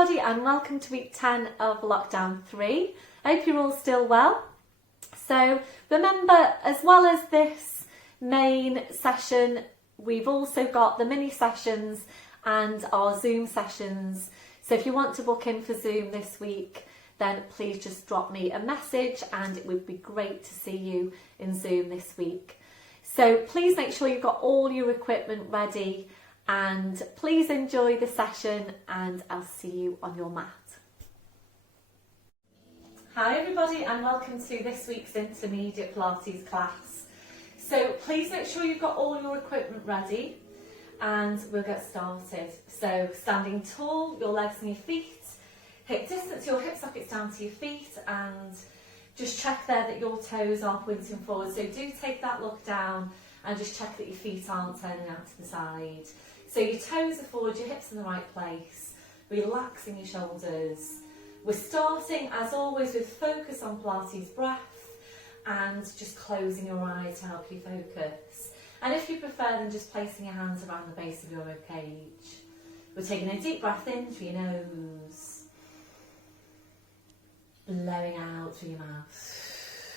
everybody and welcome to week 10 of lockdown 3. I hope you're all still well. So remember, as well as this main session, we've also got the mini sessions and our Zoom sessions. So if you want to book in for Zoom this week, then please just drop me a message and it would be great to see you in Zoom this week. So please make sure you've got all your equipment ready and please enjoy the session and I'll see you on your mat. Hi everybody and welcome to this week's intermediate Pilates class. So please make sure you've got all your equipment ready and we'll get started. So standing tall, your legs and your feet, hip distance your hip sockets down to your feet and just check there that your toes are pointing forward. So do take that look down and just check that your feet aren't turning out to the side. So your toes are forward, your hips in the right place, relaxing your shoulders. We're starting, as always, with focus on Pilates breath and just closing your eyes to help you focus. And if you prefer, then just placing your hands around the base of your ribcage. We're taking a deep breath in through your nose, blowing out through your mouth.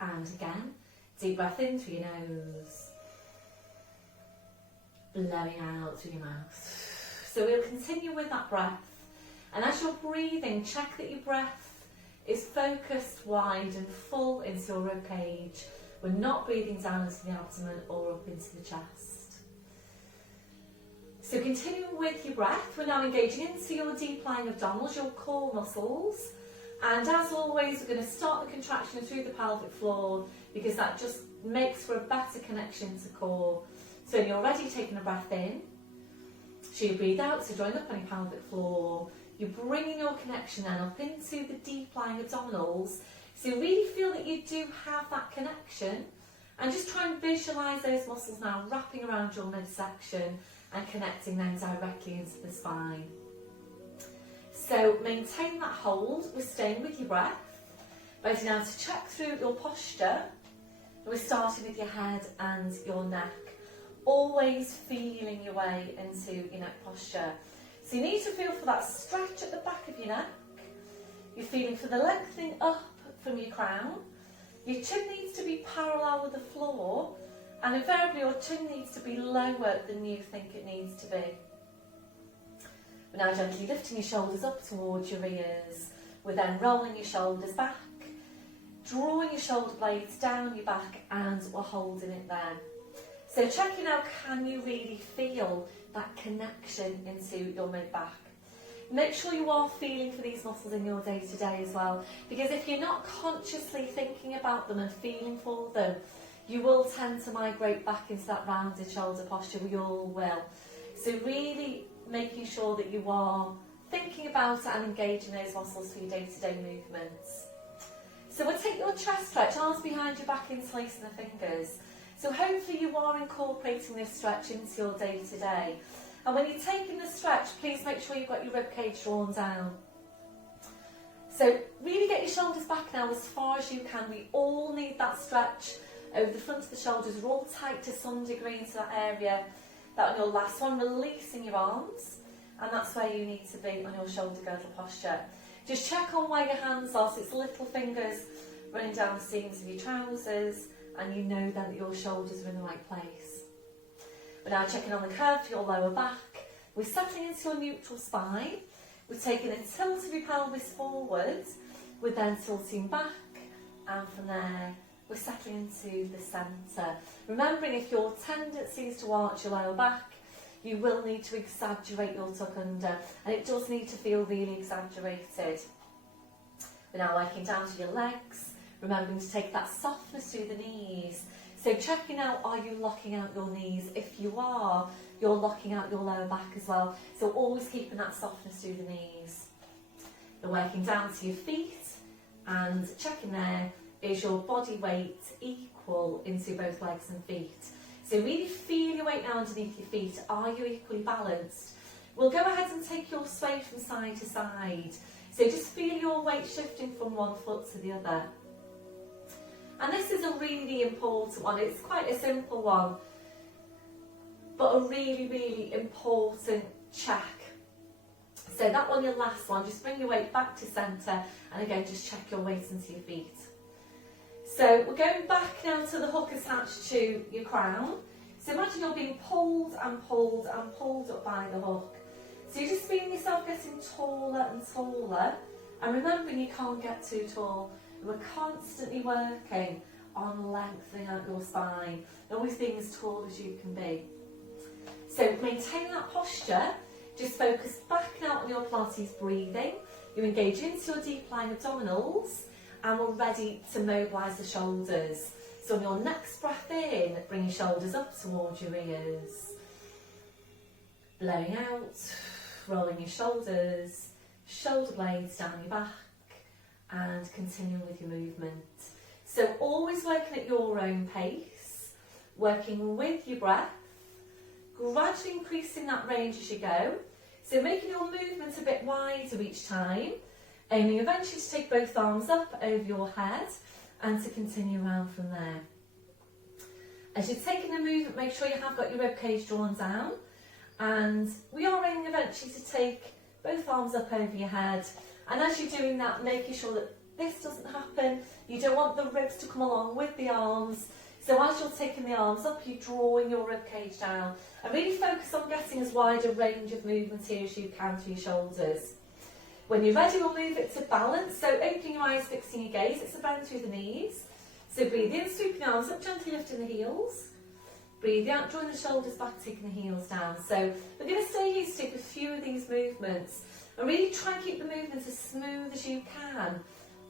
And again, deep breath in through your nose, blowing out through your mouth. So we'll continue with that breath. And as you're breathing, check that your breath is focused, wide and full into your ribcage. We're not breathing down into the abdomen or up into the chest. So continuing with your breath, we're now engaging into your deep lying abdominals, your core muscles. And as always, we're going to start the contraction through the pelvic floor because that just makes for a better connection to core. So when you're ready, taking a breath in, so you breathe out, so drawing up on your pelvic floor, you're bringing your connection then up into the deep lying abdominals. So you really feel that you do have that connection and just try and visualise those muscles now wrapping around your midsection and connecting them directly into the spine. So maintain that hold, we're staying with your breath. Ready now to check through your posture. We're starting with your head and your neck. Always feeling your way into your neck posture. So you need to feel for that stretch at the back of your neck. You're feeling for the lengthening up from your crown. Your chin needs to be parallel with the floor and invariably your chin needs to be lower than you think it needs to be. We're now gently lifting your shoulders up towards your ears. We're then rolling your shoulders back, drawing your shoulder blades down your back and we're holding it there. So checking out, can you really feel that connection into your mid-back? Make sure you are feeling for these muscles in your day-to-day as well, because if you're not consciously thinking about them and feeling for them, you will tend to migrate back into that rounded shoulder posture. We all will. So really making sure that you are thinking about it and engaging those muscles for your day-to-day movements. So we'll take your chest stretch, arms behind your back, interlacing the fingers. So hopefully you are incorporating this stretch into your day-to-day. And when you're taking the stretch, please make sure you've got your ribcage drawn down. So really get your shoulders back now as far as you can. We all need that stretch over the front of the shoulders. We're all tight to some degree into that area. That on your last one, releasing your arms. And that's where you need to be on your shoulder girdle posture. Just check on where your hands are, so it's little fingers running down the seams of your trousers. And you know then that your shoulders are in the right place. We're now checking on the curve for your lower back. We're settling into your neutral spine. We're taking a tilt of your pelvis forwards. We're then tilting back. And from there, we're settling into the centre. Remembering if your tendency is to arch your lower back, you will need to exaggerate your tuck under. And it does need to feel really exaggerated. We're now working down to your legs. Remembering to take that softness through the knees. So checking out, are you locking out your knees? If you are, you're locking out your lower back as well. So always keeping that softness through the knees. You're working down to your feet and checking there, is your body weight equal into both legs and feet? So really feel your weight now underneath your feet. Are you equally balanced? We'll go ahead and take your sway from side to side. So just feel your weight shifting from one foot to the other. And this is a really important one. It's quite a simple one, but a really, really important check. So So that one, your last one, just bring your weight back to centre, and again, just check your weight into your feet. So we're going back now to the hook attached to your crown. So imagine you're being pulled and pulled and pulled up by the hook. So you're just feeling yourself getting taller and taller, and remembering you can't get too tall. We're constantly working on lengthening out your spine, always being as tall as you can be. So maintain that posture, just focus back now on your Pilates breathing. You engage into your deep lying abdominals, and we're ready to mobilise the shoulders. So on your next breath in, bring your shoulders up towards your ears. Blowing out, rolling your shoulders, shoulder blades down your back, and continuing with your movement. So always working at your own pace, working with your breath, gradually increasing that range as you go. So making your movement a bit wider each time, aiming eventually to take both arms up over your head and to continue around from there. As you're taking the movement, make sure you have got your ribcage drawn down, and we are aiming eventually to take both arms up over your head, and as you're doing that, making sure that this doesn't happen. You don't want the ribs to come along with the arms, so as you're taking the arms up, you're drawing your ribcage down, and really focus on getting as wide a range of movement here as you can through your shoulders. When you're ready, we'll move it to balance, so opening your eyes, fixing your gaze, it's a bend through the knees. So breathe in, sweeping the arms up, gently lifting the heels. Breathe out, drawing the shoulders back, taking the heels down. So we're going to stay here to take a few of these movements, and really try and keep the movement as smooth as you can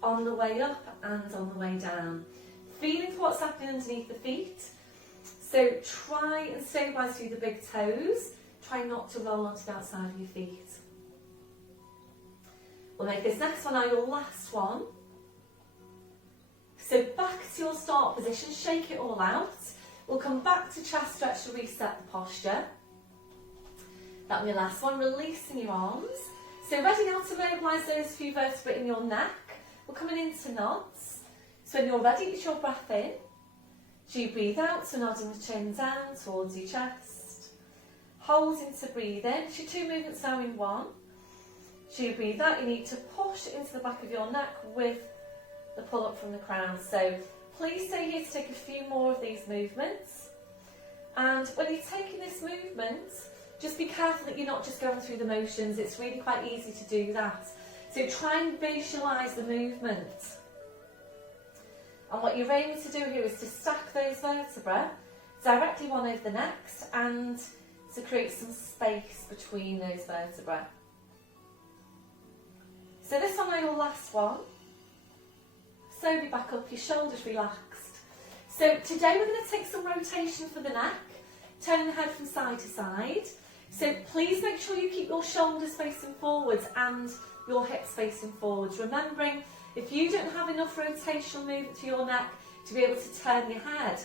on the way up and on the way down. Feeling for what's happening underneath the feet. So try and stabilise through the big toes. Try not to roll onto the outside of your feet. We'll make this next one now your last one. So back to your start position, shake it all out. We'll come back to chest stretch to reset the posture. That'll be the last one, releasing your arms. So ready now to mobilise those few vertebrae in your neck. We're coming into nods. So when you're ready, it's your breath in. So you breathe out, so nodding the chin down towards your chest. Holding to breathe in. So 2 movements now in one. So you breathe out, you need to push into the back of your neck with the pull up from the crown. So please stay here to take a few more of these movements. And when you're taking this movement, just be careful that you're not just going through the motions. It's really quite easy to do that. So try and visualise the movement. And what you're aiming to do here is to stack those vertebrae directly one over the next, and to create some space between those vertebrae. So this one now your last one. Slowly back up, your shoulders relaxed. So today we're going to take some rotation for the neck, turning the head from side to side. So please make sure you keep your shoulders facing forwards and your hips facing forwards. Remembering, if you don't have enough rotational movement to your neck to be able to turn your head,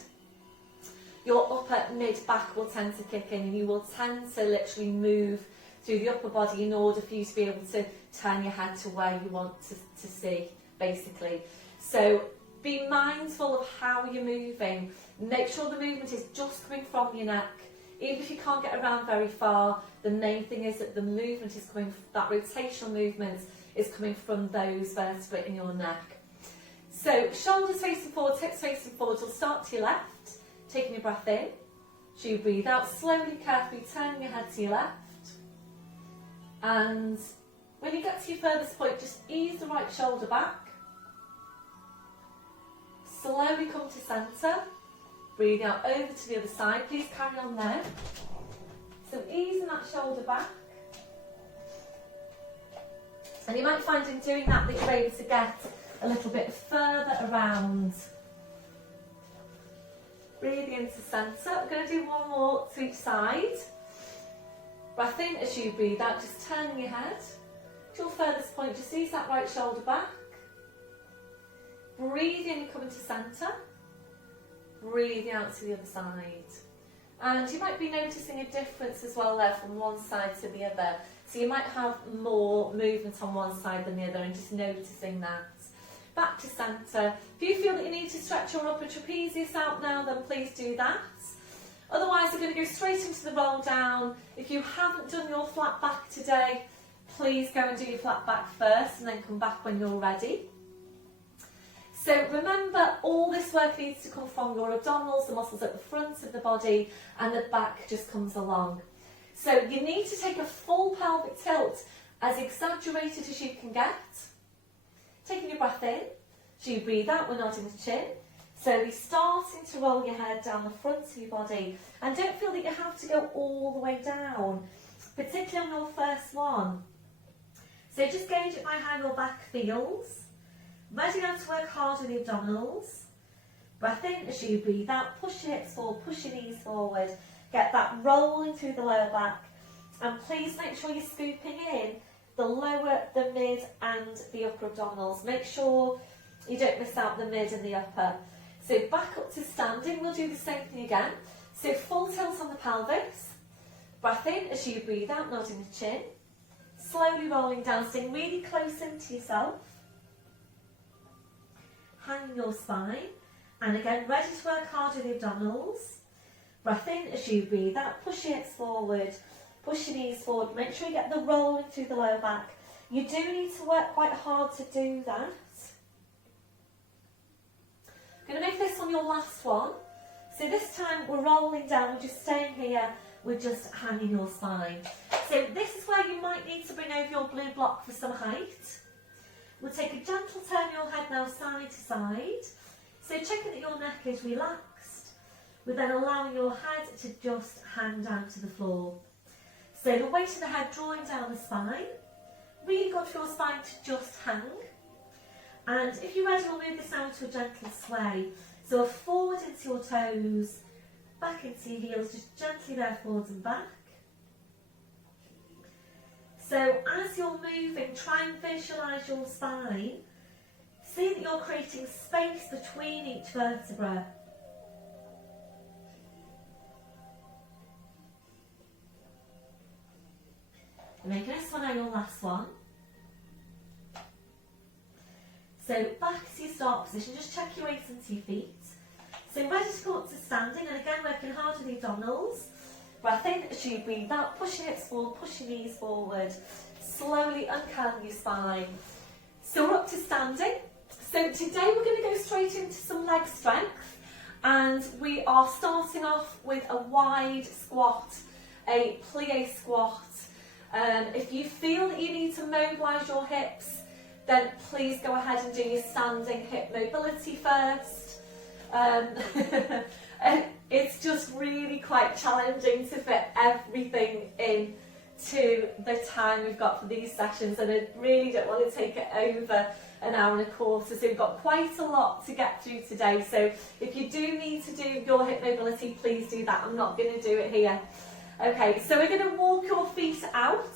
your upper mid-back will tend to kick in, and you will tend to literally move through the upper body in order for you to be able to turn your head to where you want to see, basically. So be mindful of how you're moving. Make sure the movement is just coming from your neck. Even if you can't get around very far, the main thing is that the movement is coming, that rotational movement is coming from those vertebrae in your neck. So shoulders facing forward, hips facing forward. We'll start to your left, taking your breath in. So you breathe out slowly, carefully, turning your head to your left. And when you get to your furthest point, just ease the right shoulder back. Slowly come to centre. Breathing out over to the other side. Please carry on there. So easing that shoulder back. And you might find in doing that you're able to get a little bit further around. Breathing into centre. We're going to do one more to each side. Breath in as you breathe out, just turning your head. To your furthest point, just ease that right shoulder back. Breathe in, coming to centre. Breathing out to the other side. And you might be noticing a difference as well there from one side to the other. So you might have more movement on one side than the other, and just noticing that. Back to centre. If you feel that you need to stretch your upper trapezius out now, then please do that. Otherwise, we're going to go straight into the roll down. If you haven't done your flat back today, please go and do your flat back first and then come back when you're ready. So remember, all this work needs to come from your abdominals, the muscles at the front of the body, and the back just comes along. So you need to take a full pelvic tilt, as exaggerated as you can get. Taking your breath in, so you breathe out, we're nodding the chin. Slowly starting to roll your head down the front of your body. And don't feel that you have to go all the way down, particularly on your first one. So just gauge it by how your back feels. Ready now to work hard with the abdominals. Breath in as you breathe out, push your hips forward, push your knees forward. Get that rolling through the lower back. And please make sure you're scooping in the lower, the mid and the upper abdominals. Make sure you don't miss out the mid and the upper. So back up to standing, we'll do the same thing again. So full tilt on the pelvis. Breath in as you breathe out, nodding the chin. Slowly rolling down, staying really close into yourself. Hanging your spine. And again, ready to work hard with the abdominals. Breath in as you breathe out, push your hips forward, push your knees forward. Make sure you get the rolling through the lower back. You do need to work quite hard to do that. I'm going to make this one your last one. So this time we're rolling down, we're just staying here, we're just hanging your spine. So this is where you might need to bring over your blue block for some height. We'll take a gentle turn your head now side to side. So checking that your neck is relaxed. We're then allowing your head to just hang down to the floor. So the weight of the head drawing down the spine. Really good for your spine to just hang. And if you're ready, we'll move this down to a gentle sway. So forward into your toes, back into your heels, just gently there forwards and back. So as you're moving, try and visualise your spine. See that you're creating space between each vertebra. Making this one your last one. So back to your start position, just check your weight into your feet. So ready to go up to standing, and again working hard with the abdominals. Breath in as you breathe out, push your hips forward, push your knees forward. Slowly uncurl your spine. So we're up to standing. So today we're going to go straight into some leg strength, and we are starting off with a wide squat, a plie squat. If you feel that you need to mobilise your hips, then please go ahead and do your standing hip mobility first. It's just really quite challenging to fit everything in to the time we've got for these sessions, and I really don't want to take it over an hour and a quarter, so we've got quite a lot to get through today. So if you do need to do your hip mobility, please do that. I'm not going to do it here. Okay, so we're going to walk your feet out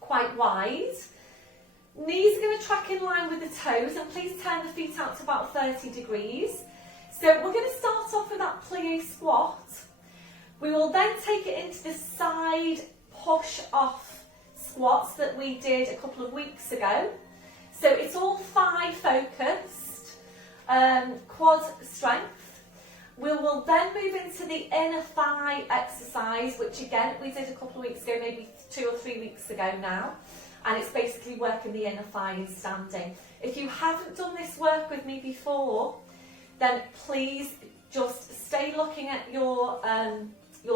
quite wide. Knees are going to track in line with the toes, and please turn the feet out to about 30 degrees. So we're going to start off with that plie squat. We will then take it into the side push-off squats that we did a couple of weeks ago. So it's all thigh focused, quad strength. We will then move into the inner thigh exercise, which again we did a couple of weeks ago, maybe 2 or 3 weeks ago now. And it's basically working the inner thigh in standing. If you haven't done this work with me before, then please just stay looking at your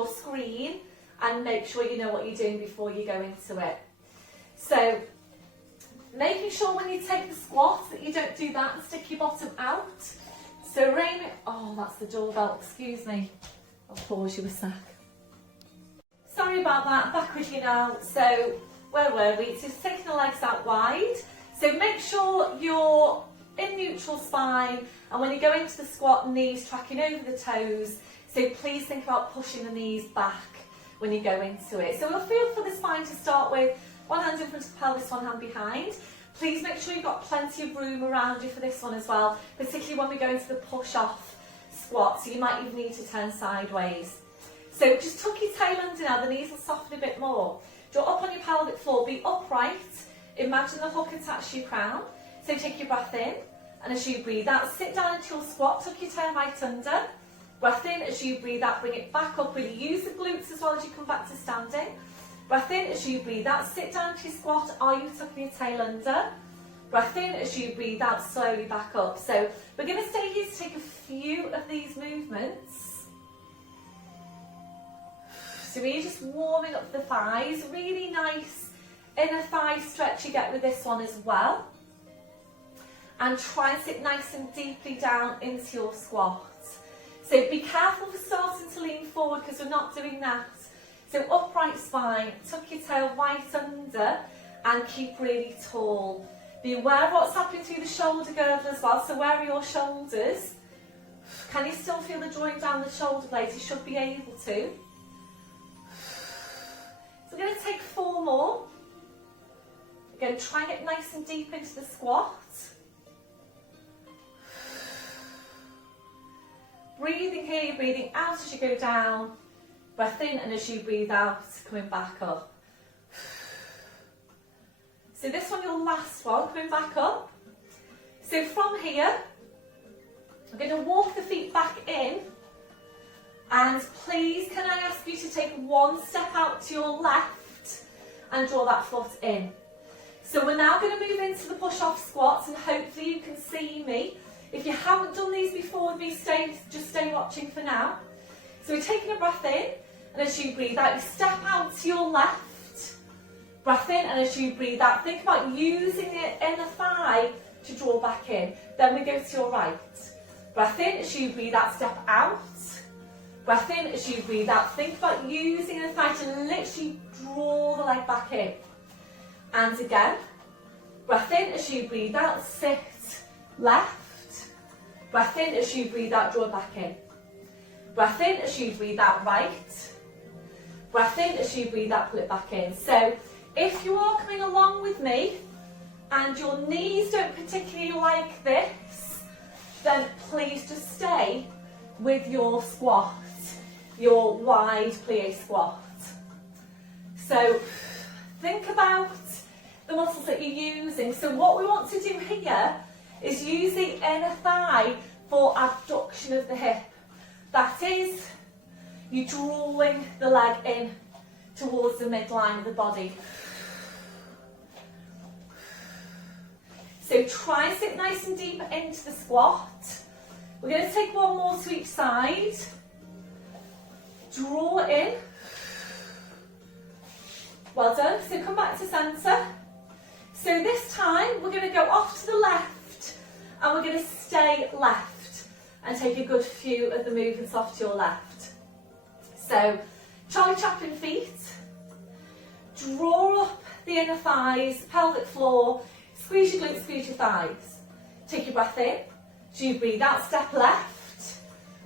screen and make sure you know what you're doing before you go into it. So making sure when you take the squat that you don't do that and stick your bottom out. So aim it. Oh, that's the doorbell, excuse me. I'll pause you a sec. Sorry about that, back with you now. So where were we? So taking the legs out wide. So make sure you're in neutral spine, and when you go into the squat, knees tracking over the toes. So please think about pushing the knees back when you go into it. So we'll feel for the spine to start with. One hand in front of the pelvis, one hand behind. Please make sure you've got plenty of room around you for this one as well, particularly when we go into the push-off squat, so you might even need to turn sideways. So just tuck your tail under now, the knees will soften a bit more. Draw up on your pelvic floor, be upright, imagine the hook attached to your crown. So take your breath in, and as you breathe out, sit down into your squat, tuck your tail right under. Breath in, as you breathe out, bring it back up, really use the glutes as well as you come back to standing. Breath in as you breathe out, sit down to your squat. Are you tucking your tail under? Breath in as you breathe out, slowly back up. So we're going to stay here to take a few of these movements. So we're just warming up the thighs. Really nice inner thigh stretch you get with this one as well. And try and sit nice and deeply down into your squat. So be careful for starting to lean forward because we're not doing that. So upright spine, tuck your tail right under and keep really tall. Be aware of what's happening through the shoulder girdle as well. So where are your shoulders? Can you still feel the joint down the shoulder blades? You should be able to. So we're going to take 4 more. Again, try and get nice and deep into the squat. Breathing here, breathing out as you go down. Breath in, and as you breathe out, coming back up. So this one, your last one, coming back up. So from here, I'm going to walk the feet back in. And please, can I ask you to take 1 step out to your left and draw that foot in. So we're now going to move into the push-off squats, and hopefully you can see me. If you haven't done these before with me, just stay watching for now. So we're taking a breath in, and as you breathe out, you step out to your left. Breath in, and as you breathe out, think about using the inner thigh to draw back in. Then we go to your right. Breath in, as you breathe out, step out. Breath in, as you breathe out, think about using the thigh to literally draw the leg back in. And again, breath in, as you breathe out, sit left. Breath in, as you breathe out, draw back in. Breath in, as you breathe out, right. Breath in, as you breathe out, pull it back in. So if you are coming along with me and your knees don't particularly like this, then please just stay with your squat, your wide plie squat. So think about the muscles that you're using. So what we want to do here is use the inner thigh for abduction of the hip. That is, you're drawing the leg in towards the midline of the body. So try and sit nice and deep into the squat. We're going to take 1 more to each side. Draw in. Well done. So come back to centre. So this time we're going to go off to the left and we're going to stay left and take a good few of the movements off to your left. So Charlie Chaplin feet. Draw up the inner thighs, pelvic floor. Squeeze your glutes, squeeze your thighs. Take your breath in. As you breathe out, step left.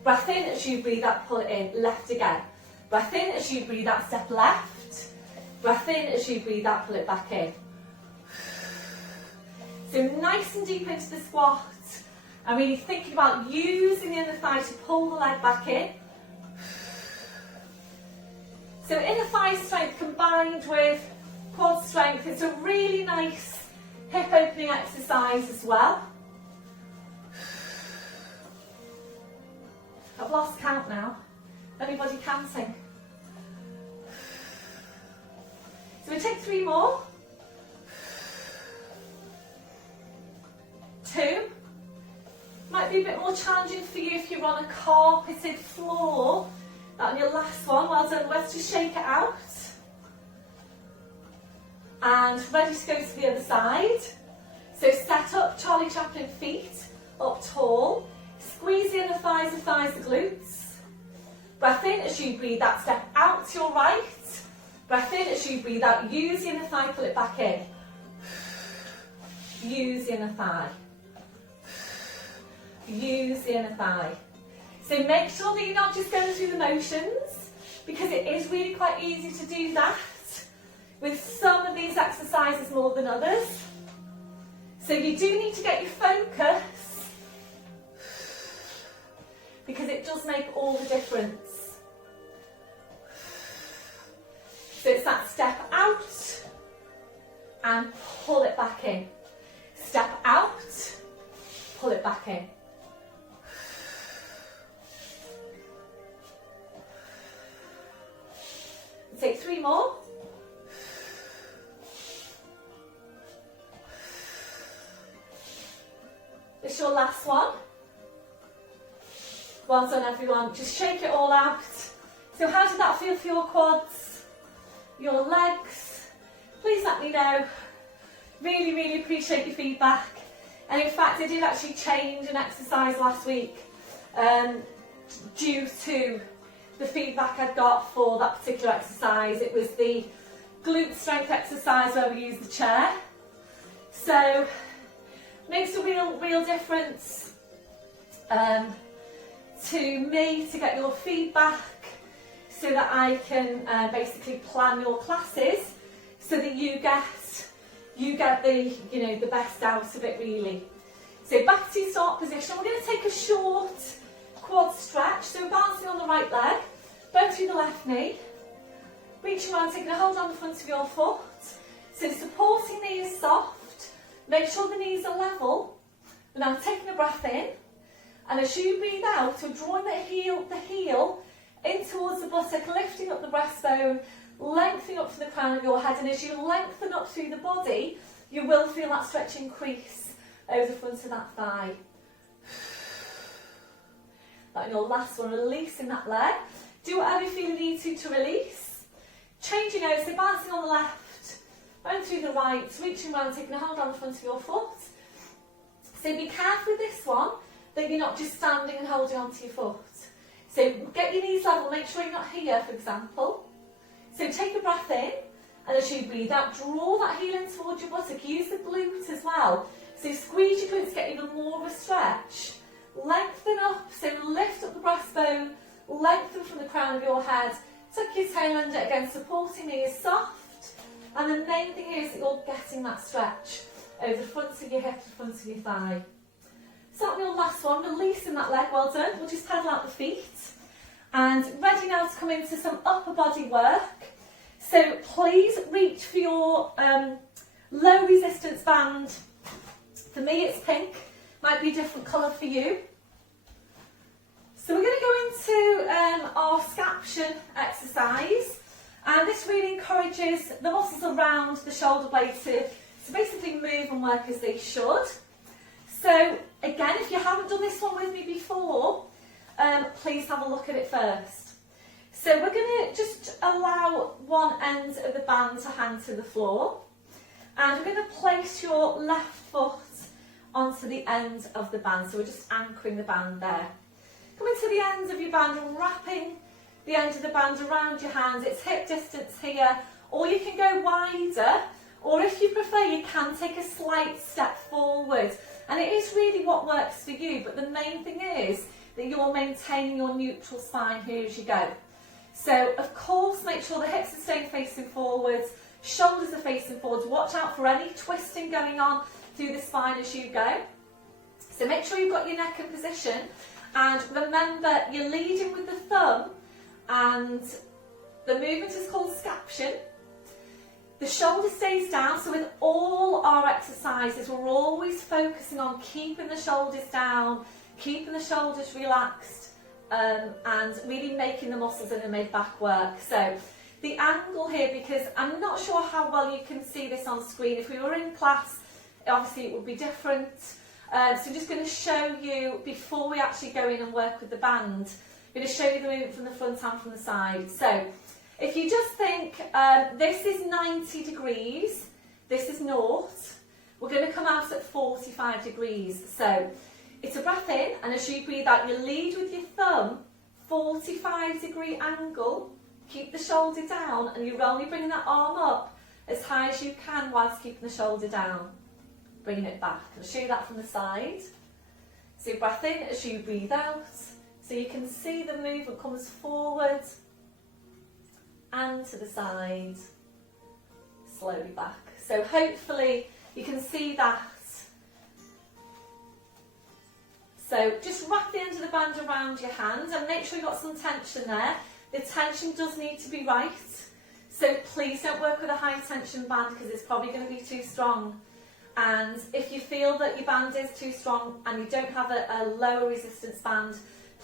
Breath in, as you breathe out, pull it in. Left again. Breath in, as you breathe out, step left. Breath in, as you breathe out, pull it back in. So nice and deep into the squat. And really thinking about using the inner thigh to pull the leg back in. So inner thigh strength combined with quad strength. It's a really nice hip opening exercise as well. I've lost count now. Anybody counting? So we take 3 more. 2. Might be a bit more challenging for you if you're on a carpeted floor. That on your last one. Well done. Let's just shake it out. And ready to go to the other side. So set up, Charlie Chaplin feet, up tall. Squeeze the inner thighs, the glutes. Breath in as you breathe out, step out to your right. Breath in as you breathe out, use the inner thigh, pull it back in. Use the inner thigh. Use the inner thigh. So make sure that you're not just going through the motions, because it is really quite easy to do that with some of these exercises more than others. So you do need to get your focus, because it does make all the difference. So it's that step out and pull it back in. Step out, pull it back in. Take 3 more. It's your last one. Well done everyone, just shake it all out. So how did that feel for your quads, your legs? Please let me know. Really, really appreciate your feedback. And in fact, I did actually change an exercise last week due to the feedback I'd got for that particular exercise. It was the glute strength exercise where we use the chair. So makes a real difference to me to get your feedback so that I can basically plan your classes so that you get the the best out of it really. So back to your start position. We're going to take a short quad stretch. So we're balancing on the right leg, bend through the left knee, reaching around, taking a hold on the front of your foot. So supporting knee is soft. Make sure the knees are level. We're now taking a breath in, and as you breathe out, we're drawing the heel in towards the buttock, lifting up the breastbone, lengthening up from the crown of your head, and as you lengthen up through the body, you will feel that stretch increase over the front of that thigh. That your last one, releasing that leg. Do whatever you feel you need to release. Changing over, so balancing on the left, going through the right, reaching around, taking a hold on the front of your foot. So be careful with this one, that you're not just standing and holding onto your foot. So get your knees level, make sure you're not here, for example. So take a breath in, and as you breathe out, draw that heel in towards your buttock. Use the glute as well. So squeeze your glutes to get even more of a stretch. Lengthen up, so lift up the breastbone, lengthen from the crown of your head, tuck your tail under, again supporting knee is soft, and the main thing is that you're getting that stretch over the front of your hip, the front of your thigh. So that'll be your last one, releasing that leg, well done. We'll just pedal out the feet, and ready now to come into some upper body work. So please reach for your low resistance band. For me it's pink, might be a different colour for you. So we're going to go into our Scaption exercise, and this really encourages the muscles around the shoulder blade to basically move and work as they should. So again, if you haven't done this one with me before, please have a look at it first. So we're going to just allow one end of the band to hang to the floor, and we're going to place your left foot onto the end of the band. So we're just anchoring the band there. Coming to the ends of your band and wrapping the end of the band around your hands. It's hip distance here, or you can go wider, or if you prefer, you can take a slight step forward. And it is really what works for you, but the main thing is that you're maintaining your neutral spine here as you go. So of course, make sure the hips are staying facing forwards, shoulders are facing forwards. Watch out for any twisting going on through the spine as you go. So make sure you've got your neck in position, and remember you're leading with the thumb, and the movement is called scaption. The shoulder stays down, so with all our exercises we're always focusing on keeping the shoulders down, keeping the shoulders relaxed, and really making the muscles in the mid-back work. So the angle here, because I'm not sure how well you can see this on screen, if we were in class obviously it would be different. So I'm just going to show you, before we actually go in and work with the band, I'm going to show you the movement from the front and from the side. So if you just think, this is 90 degrees, this is north, we're going to come out at 45 degrees. So it's a breath in, and as you breathe out, you lead with your thumb, 45 degree angle, keep the shoulder down, and you're only bringing that arm up as high as you can whilst keeping the shoulder down. Bringing it back. I'll show you that from the side. So breath in as you breathe out. So you can see the movement comes forward and to the side, slowly back. So hopefully you can see that. So just wrap the end of the band around your hand and make sure you've got some tension there. The tension does need to be right. So please don't work with a high tension band because it's probably going to be too strong. And if you feel that your band is too strong and you don't have a lower resistance band,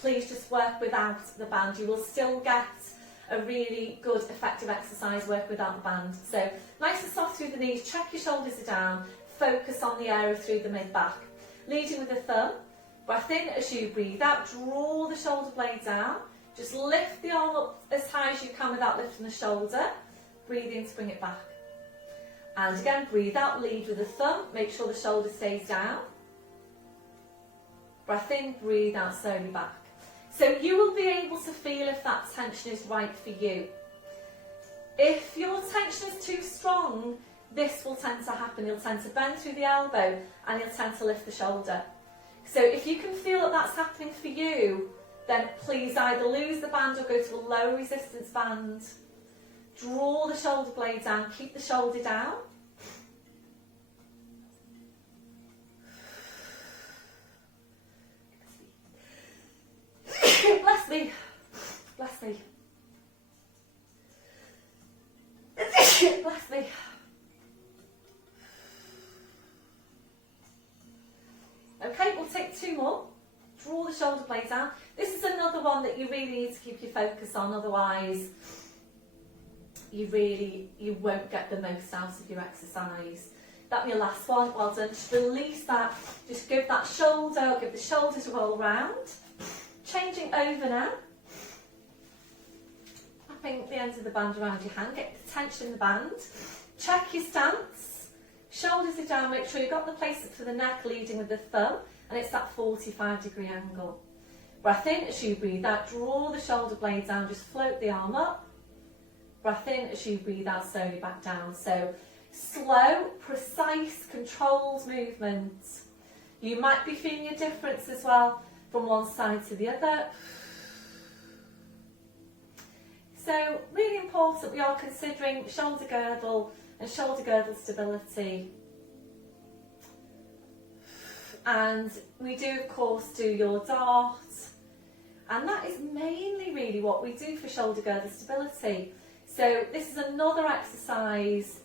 please just work without the band. You will still get a really good, effective exercise work without the band. So nice and soft through the knees, check your shoulders are down, focus on the area through the mid-back. leading with the thumb. Breath in as you breathe out, draw the shoulder blade down. Just lift the arm up as high as you can without lifting the shoulder. Breathe in to bring it back. And again, breathe out, lead with the thumb. Make sure the shoulder stays down. Breath in, breathe out, slowly back. So you will be able to feel if that tension is right for you. If your tension is too strong, this will tend to happen. You'll tend to bend through the elbow and you'll tend to lift the shoulder. So if you can feel that that's happening for you, then please either lose the band or go to a low resistance band. Draw the shoulder blade down, keep the shoulder down. Bless me. Bless me. Bless me. Okay, we'll take two more. Draw the shoulder blade down. This is another one that you really need to keep your focus on, otherwise you won't get the most out of your exercise. That'll be your last one. Well done. Just release that. Just give that shoulder, give the shoulder to roll round. Changing over now. Wrapping the ends of the band around your hand. Get the tension in the band. Check your stance. Shoulders are down. Make sure you've got the placement for the neck, leading with the thumb. And it's that 45-degree angle. Breath in as you breathe out. Draw the shoulder blade down. Just float the arm up. Breath in as you breathe out, slowly back down. So slow, precise, controlled movement. You might be feeling a difference as well from one side to the other. So really important, we are considering shoulder girdle and shoulder girdle stability. And we do of course do your dart, and that is mainly really what we do for shoulder girdle stability. So this is another exercise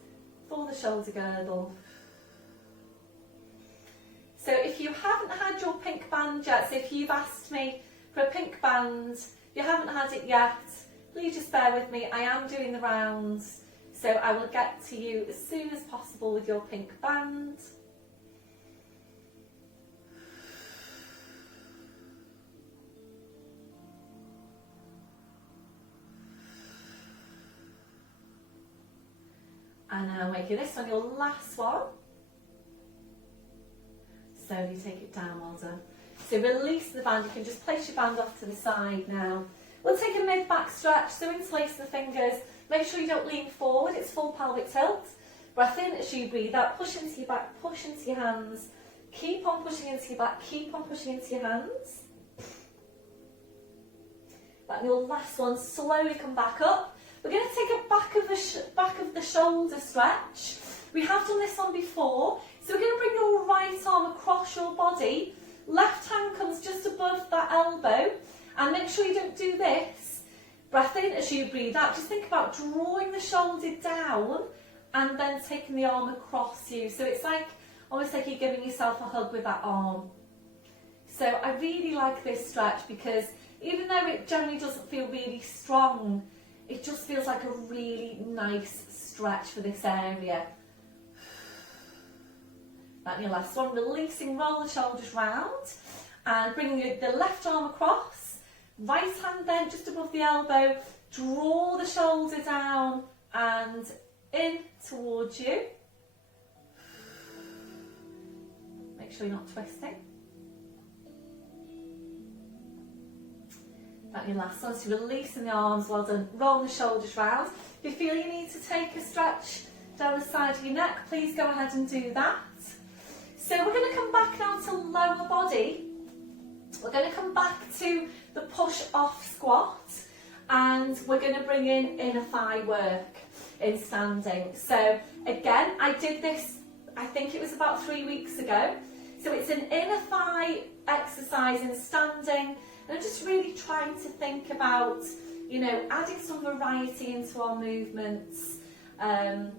for the shoulder girdle. So if you haven't had your pink band yet, so if you've asked me for a pink band, you haven't had it yet, please just bear with me. I am doing the rounds, so I will get to you as soon as possible with your pink band. And now making this one your last one. Slowly take it down, well done. So release the band, you can just place your band off to the side now. We'll take a mid-back stretch, so interlace the fingers. Make sure you don't lean forward, it's full pelvic tilt. Breath in as you breathe out, push into your back, push into your hands. Keep on pushing into your back, keep on pushing into your hands. And your last one, slowly come back up. We're going to take a back of the shoulder stretch. We have done this one before, so we're going to bring your right arm across your body. Left hand comes just above that elbow, and make sure you don't do this. Breath in as you breathe out. Just think about drawing the shoulder down and then taking the arm across you. So it's like almost like you're giving yourself a hug with that arm. So I really like this stretch because even though it generally doesn't feel really strong, it just feels like a really nice stretch for this area. That's your last one. Releasing, roll the shoulders round and bringing the left arm across. Right hand then just above the elbow. Draw the shoulder down and in towards you. Make sure you're not twisting. That's your last one. So releasing the arms, well done. Roll the shoulders round. If you feel you need to take a stretch down the side of your neck, please go ahead and do that. So we're going to come back now to lower body. We're going to come back to the push-off squat, and we're going to bring in inner thigh work in standing. So again, I did this, I think it was about 3 weeks ago. So it's an inner thigh exercise in standing. And I'm just really trying to think about, you know, adding some variety into our movements and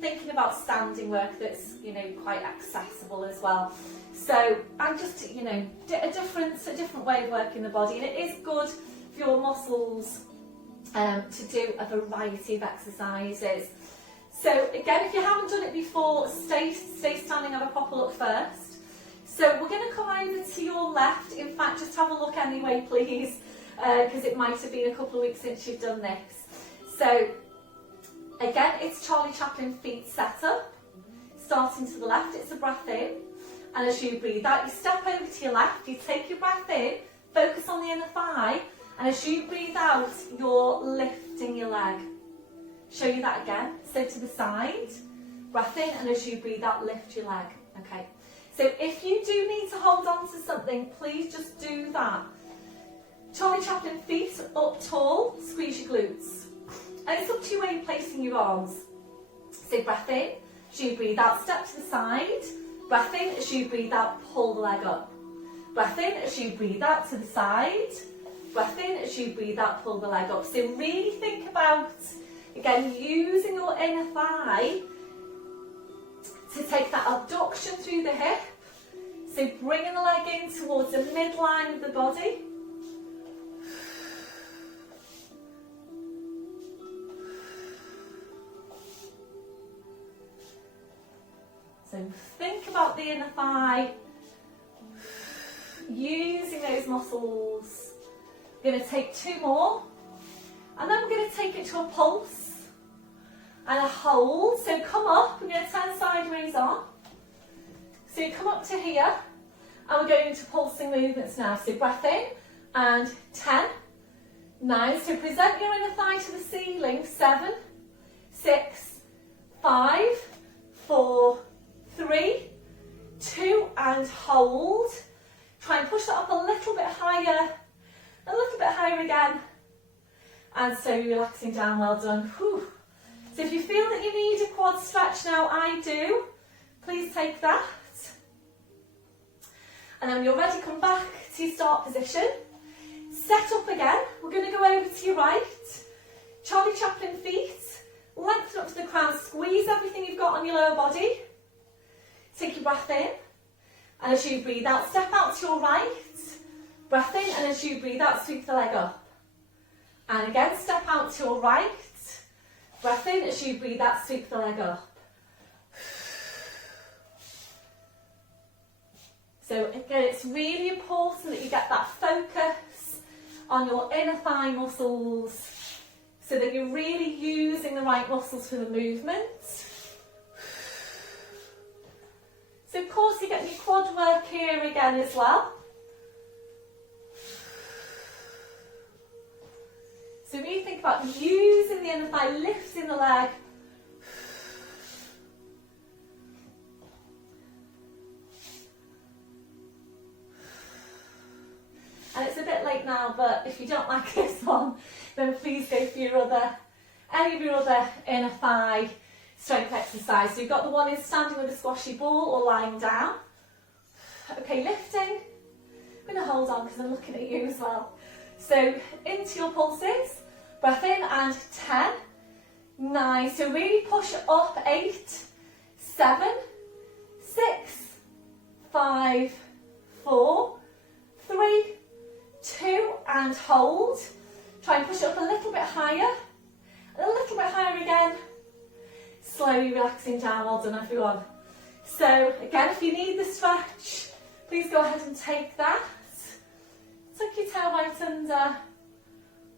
thinking about standing work that's, you know, quite accessible as well. So I'm just, you know, a different way of working the body, and it is good for your muscles to do a variety of exercises. So again, if you haven't done it before, stay standing, have a proper look first. So we're going to come over to your left. In fact, just have a look anyway, please, because it might have been a couple of weeks since you've done this. So again, it's Charlie Chaplin feet set up. Starting to the left, it's a breath in. And as you breathe out, you step over to your left, you take your breath in, focus on the inner thigh, and as you breathe out, you're lifting your leg. Show you that again. So to the side, breath in, and as you breathe out, lift your leg. Okay. So if you do need to hold on to something, please just do that. Charlie Chaplin feet up tall, squeeze your glutes. And it's up to you where you're placing your arms. So breath in, as you breathe out, step to the side. Breath in, as you breathe out, pull the leg up. Breath in, as you breathe out to the side. Breath in, as you breathe out, pull the leg up. So really think about, again, using your inner thigh to take that abduction through the hip. So bringing the leg in towards the midline of the body. So think about the inner thigh, using those muscles. We're going to take 2 more, and then we're going to take it to a pulse and a hold. So come up, we're going to turn sideways on. So you come up to here, and we're going into pulsing movements now. So breath in, and 10, 9. So present your inner thigh to the ceiling. 7, 6, 5, 4, 3, 2, and hold. Try and push that up a little bit higher again. And so relaxing down, well done. Whew. So if you feel that you need a quad stretch now, I do, please take that. And then when you're ready, come back to your start position. Set up again. We're going to go over to your right. Charlie Chaplin feet. Lengthen up to the crown. Squeeze everything you've got on your lower body. Take your breath in. And as you breathe out, step out to your right. Breath in, and as you breathe out, sweep the leg up. And again, step out to your right. Breath in, as you breathe out, sweep the leg up. So again, it's really important that you get that focus on your inner thigh muscles so that you're really using the right muscles for the movement. So of course you get your quad work here again as well. So really think about using the inner thigh, lifting the leg. And it's a bit late now, but if you don't like this one, then please go for any of your other inner thigh strength exercise. So you've got the one in standing with a squashy ball or lying down. Okay, lifting. I'm going to hold on because I'm looking at you as well. So into your pulses, breath in, and 10, 9. So really push up. 8, 7, 6, 5, 4, 3, 2, and hold. Try and push it up a little bit higher, and a little bit higher again. Slowly relaxing down. Well done, everyone. So again, if you need the stretch, please go ahead and take that. Tuck your tail right under.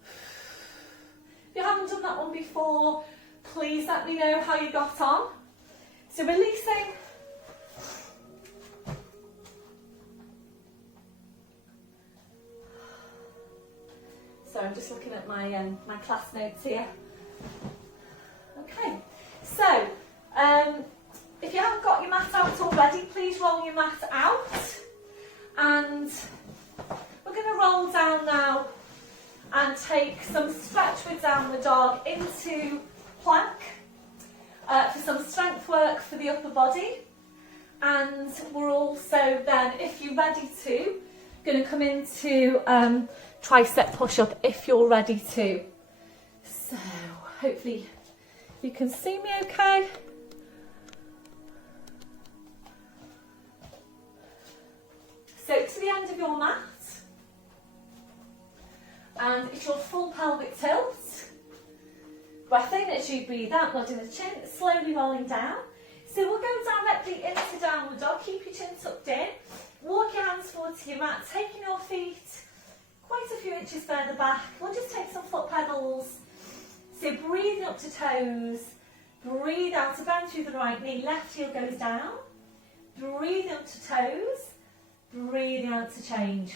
If you haven't done that one before, please let me know how you got on. So releasing. So I'm just looking at my my class notes here. Okay, so if you haven't got your mat out already, please roll your mat out, and we're going to roll down now and take some stretch with downward dog into plank for some strength work for the upper body. And we're also then, if you're ready to, going to come into Tricep Push-Up if you're ready to. So hopefully you can see me okay. So to the end of your mat, and it's your full pelvic tilt. Breath in as you breathe out, nodding the chin, slowly rolling down. So we'll go directly into downward dog. Keep your chin tucked in. Walk your hands forward to your mat, taking your feet quite a few inches further back. We'll just take some foot pedals. So breathing up to toes. Breathe out to bend through the right knee. Left heel goes down. Breathing up to toes. Breathing out to change.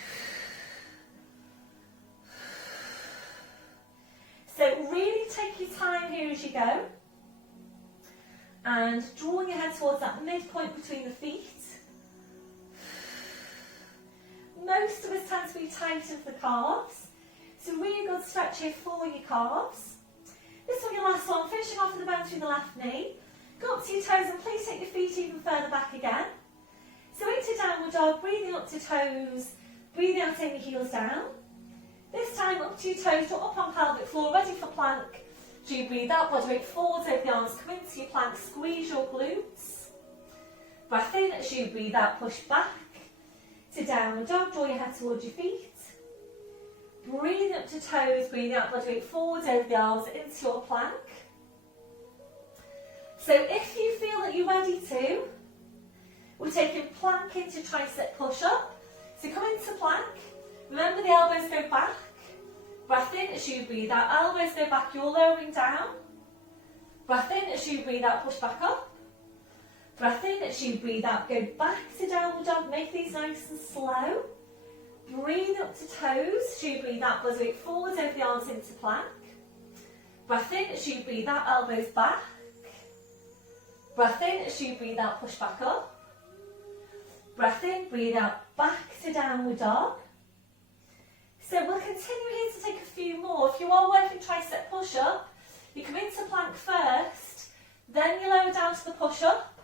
So really take your time here as you go. And drawing your head towards that midpoint between the feet. Most of us tend to be tight of the calves. So really good stretch here for your calves. This will be your last one, finishing off with the bend through the left knee. Go up to your toes and please take your feet even further back again. So into downward dog, breathing up to toes, breathing out, taking your heels down. This time up to your toes, or up on pelvic floor, ready for plank. So you breathe out, body weight forwards, over the arms, come into your plank, squeeze your glutes. Breath in as you breathe out, push back to downward dog, draw your head towards your feet. Breathe up to toes, breathe out, body weight forwards, over the arms, into your plank. So if you feel that you're ready to, we're taking plank into tricep push-up. So come into plank, remember the elbows go back. Breath in as you breathe out, elbows go back, you're lowering down. Breath in as you breathe out, push back up. Breath in as you breathe out, go back to downward dog, make these nice and slow. Breathe up to toes, as you breathe out, body weight forwards, over the arms into plank. Breath in as you breathe out, elbows back. Breath in as you breathe out, push back up. Breath in, breathe out, back to downward dog. So we'll continue here to take a few more. If you are working tricep push-up, you come into plank first, then you lower down to the push-up,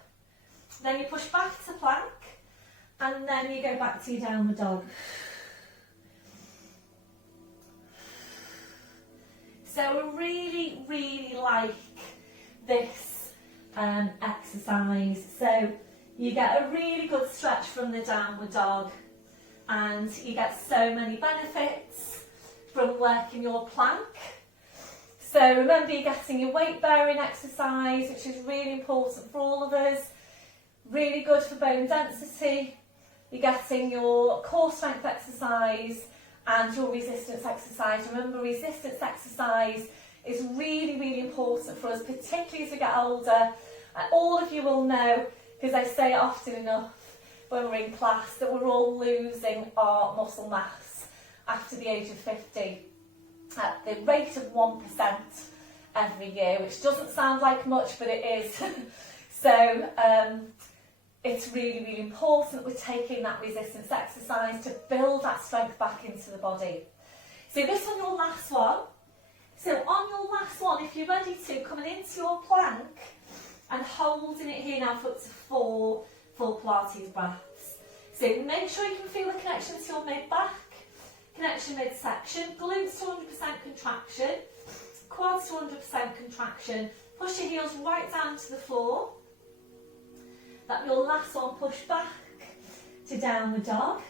then you push back to plank, and then you go back to your downward dog. So I really, really like this exercise. So you get a really good stretch from the downward dog, and you get so many benefits from working your plank. So remember, you're getting your weight bearing exercise, which is really important for all of us. Really good for bone density. You're getting your core strength exercise and your resistance exercise. Remember, resistance exercise is really, really important for us, particularly as we get older. And all of you will know, because I say it often enough when we're in class, that we're all losing our muscle mass after the age of 50 at the rate of 1% every year, which doesn't sound like much, but it is. So it's really, really important we're taking that resistance exercise to build that strength back into the body. So this on your last one. So on your last one, if you're ready to, coming into your plank and holding it here now for up to 4 full Pilates breaths. So make sure you can feel the connection to your mid-back, connection midsection, glutes to 100% contraction, quads to 100% contraction. Push your heels right down to the floor. That your last one, push back to downward dog.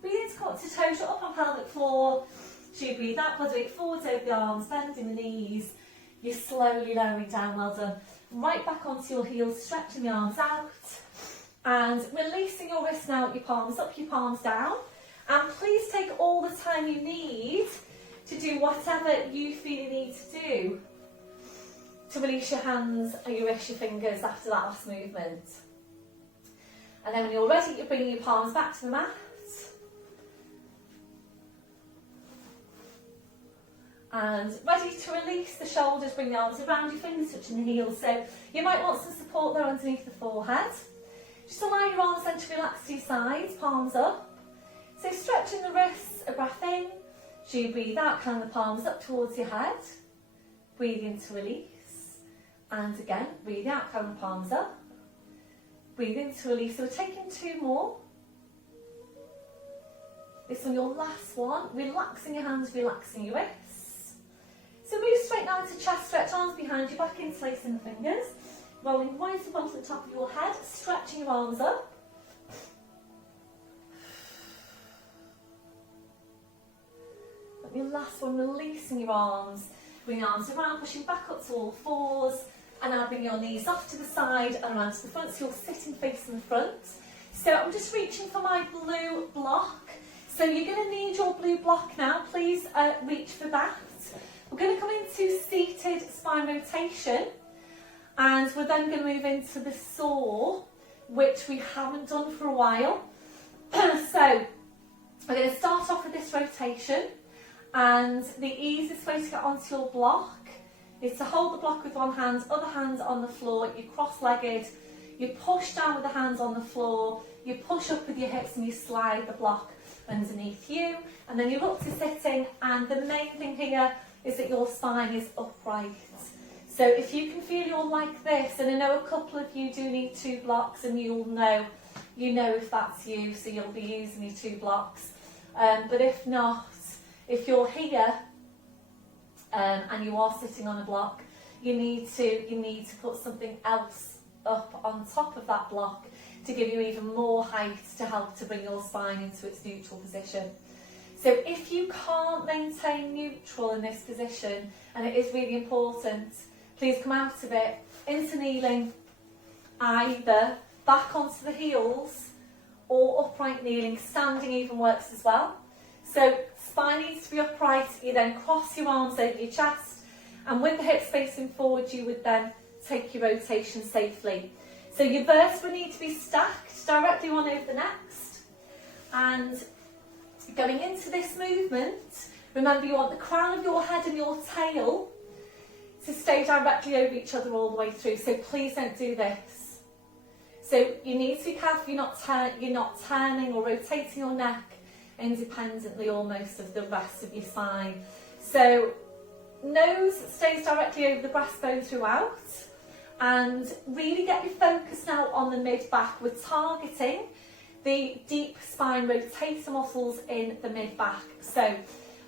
Breathe in to come up to toes, you're up on pelvic floor. So you breathe out, body weight forwards over the arms, bending the knees. You're slowly lowering down, well done. Right back onto your heels, stretching the arms out. And releasing your wrists now at your palms, up your palms down. And please take all the time you need to do whatever you feel you need to do to release your hands and your wrists, your fingers after that last movement. And then when you're ready, you're bringing your palms back to the mat. And ready to release the shoulders, bring the arms around your fingers, touching the heels. So you might want some support there underneath the forehead. Just allow your arms then to relax to your sides, palms up. So stretching the wrists, a breath in. So you breathe out, kind the palms up towards your head. Breathe in to release. And again, breathe out, kind the palms up. Breathe in to release. So we're taking 2 more. This on your last one, relaxing your hands, relaxing your wrists. So move straight now into chest stretch, arms behind you, back interlacing the fingers. Rolling right above the top of your head, stretching your arms up. And your last one, releasing your arms Bring your arms around, pushing back up to all fours, and now bring your knees off to the side and around to the front, so you're sitting facing the front. So I'm just reaching for my blue block. So you're going to need your blue block now. Please reach for that. We're going to come into seated spine rotation, and we're then going to move into the saw, which we haven't done for a while. So we're going to start off with this rotation, and the easiest way to get onto your block is to hold the block with one hand, other hand on the floor, you're cross-legged, you push down with the hands on the floor, you push up with your hips and you slide the block underneath you, and then you look to sitting, and the main thing here is that your spine is upright. So if you can feel you're like this, and I know a couple of you do need 2 blocks, and you'll know, if that's you, so you'll be using your 2 blocks. But if not, if you're here and you are sitting on a block, you need to put something else up on top of that block to give you even more height to help to bring your spine into its neutral position. So if you can't maintain neutral in this position, and it is really important, please come out of it into kneeling, either back onto the heels or upright kneeling. Standing even works as well. So spine needs to be upright. You then cross your arms over your chest, and with the hips facing forward, you would then take your rotation safely. So your vertebrae need to be stacked directly one over the next. And going into this movement, remember you want the crown of your head and your tail to stay directly over each other all the way through. So please don't do this. So you need to be careful you're not turning or rotating your neck independently almost of the rest of your spine. So nose stays directly over the breastbone throughout, and really get your focus now on the mid-back. We're targeting the deep spine rotator muscles in the mid-back. So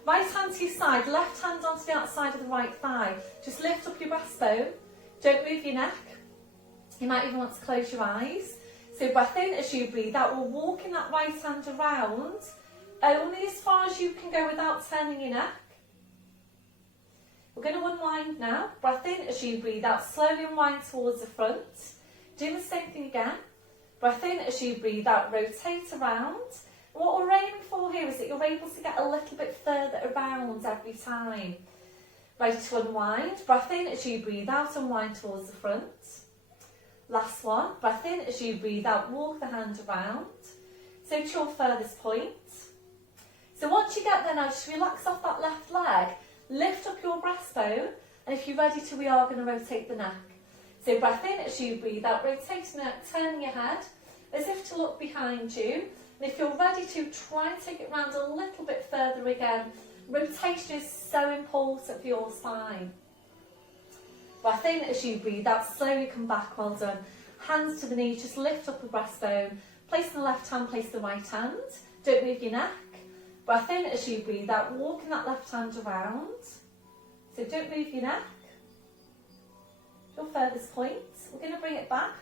right hand to your side, left hand onto the outside of the right thigh. Just lift up your breastbone, don't move your neck. You might even want to close your eyes. So breath in as you breathe out. We're walking that right hand around only as far as you can go without turning your neck. We're going to unwind now. Breath in as you breathe out. Slowly unwind towards the front. Do the same thing again. Breath in as you breathe out. Rotate around. What we're aiming for here is that you're able to get a little bit further around every time. Ready to unwind. Breath in as you breathe out. Unwind towards the front. Last one. Breath in as you breathe out. Walk the hand around. So to your furthest point. So once you get there now, just relax off that left leg. Lift up your breastbone, and if you're ready to, we are going to rotate the neck. So breath in as you breathe out, rotating the neck, turning your head as if to look behind you. And if you're ready to, try and take it round a little bit further again. Rotation is so important for your spine. Breath in as you breathe out, slowly come back, well done. Hands to the knees, just lift up the breastbone. Place the left hand, place the right hand. Don't move your neck. Breath in as you breathe out, walking that left hand around. So don't move your neck. Your furthest point. We're going to bring it back.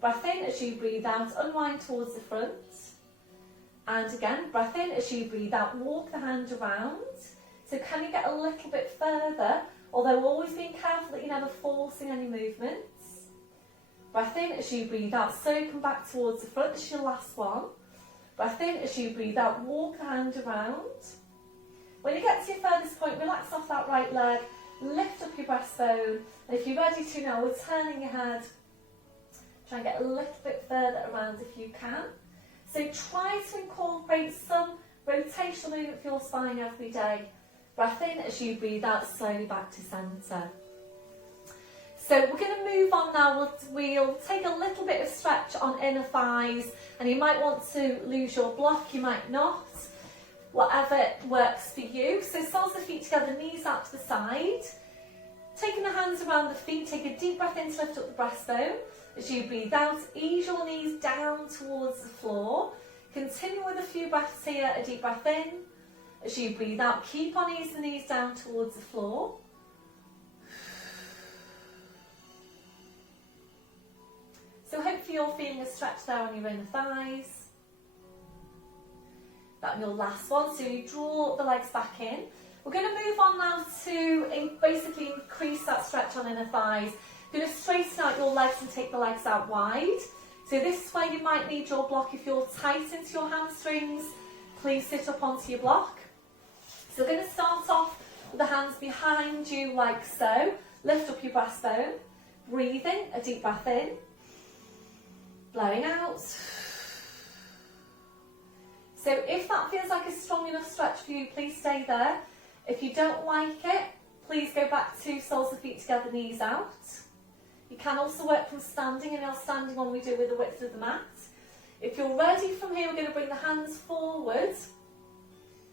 Breath in as you breathe out, unwind towards the front. And again, breath in as you breathe out, walk the hand around. So can you get a little bit further, although always being careful that you're never forcing any movements. Breath in as you breathe out, slowly come back towards the front. This is your last one. Breath in as you breathe out, walk the hand around. When you get to your furthest point, relax off that right leg, lift up your breastbone, and if you're ready to now, we're turning your head. Try and get a little bit further around if you can. So try to incorporate some rotational movement for your spine every day. Breath in as you breathe out, slowly back to centre. So we're going to move on now. We'll take a little bit of stretch on inner thighs, and you might want to lose your block, you might not. Whatever works for you. So soles of the feet together, knees out to the side. Taking the hands around the feet, take a deep breath in to lift up the breastbone. As you breathe out, ease your knees down towards the floor. Continue with a few breaths here, a deep breath in. As you breathe out, keep on easing the knees down towards the floor. So hopefully you're feeling a stretch there on your inner thighs. That's your last one. So you draw the legs back in. We're going to move on now to basically increase that stretch on inner thighs. You're going to straighten out your legs and take the legs out wide. So this is where you might need your block. If you're tight into your hamstrings, please sit up onto your block. So we're going to start off with the hands behind you like so. Lift up your breastbone. Breathe in, a deep breath in. Blowing out. So if that feels like a strong enough stretch for you, please stay there. If you don't like it, please go back to soles of feet together, knees out. You can also work from standing, and our standing one we do with the width of the mat. If you're ready from here, we're going to bring the hands forward.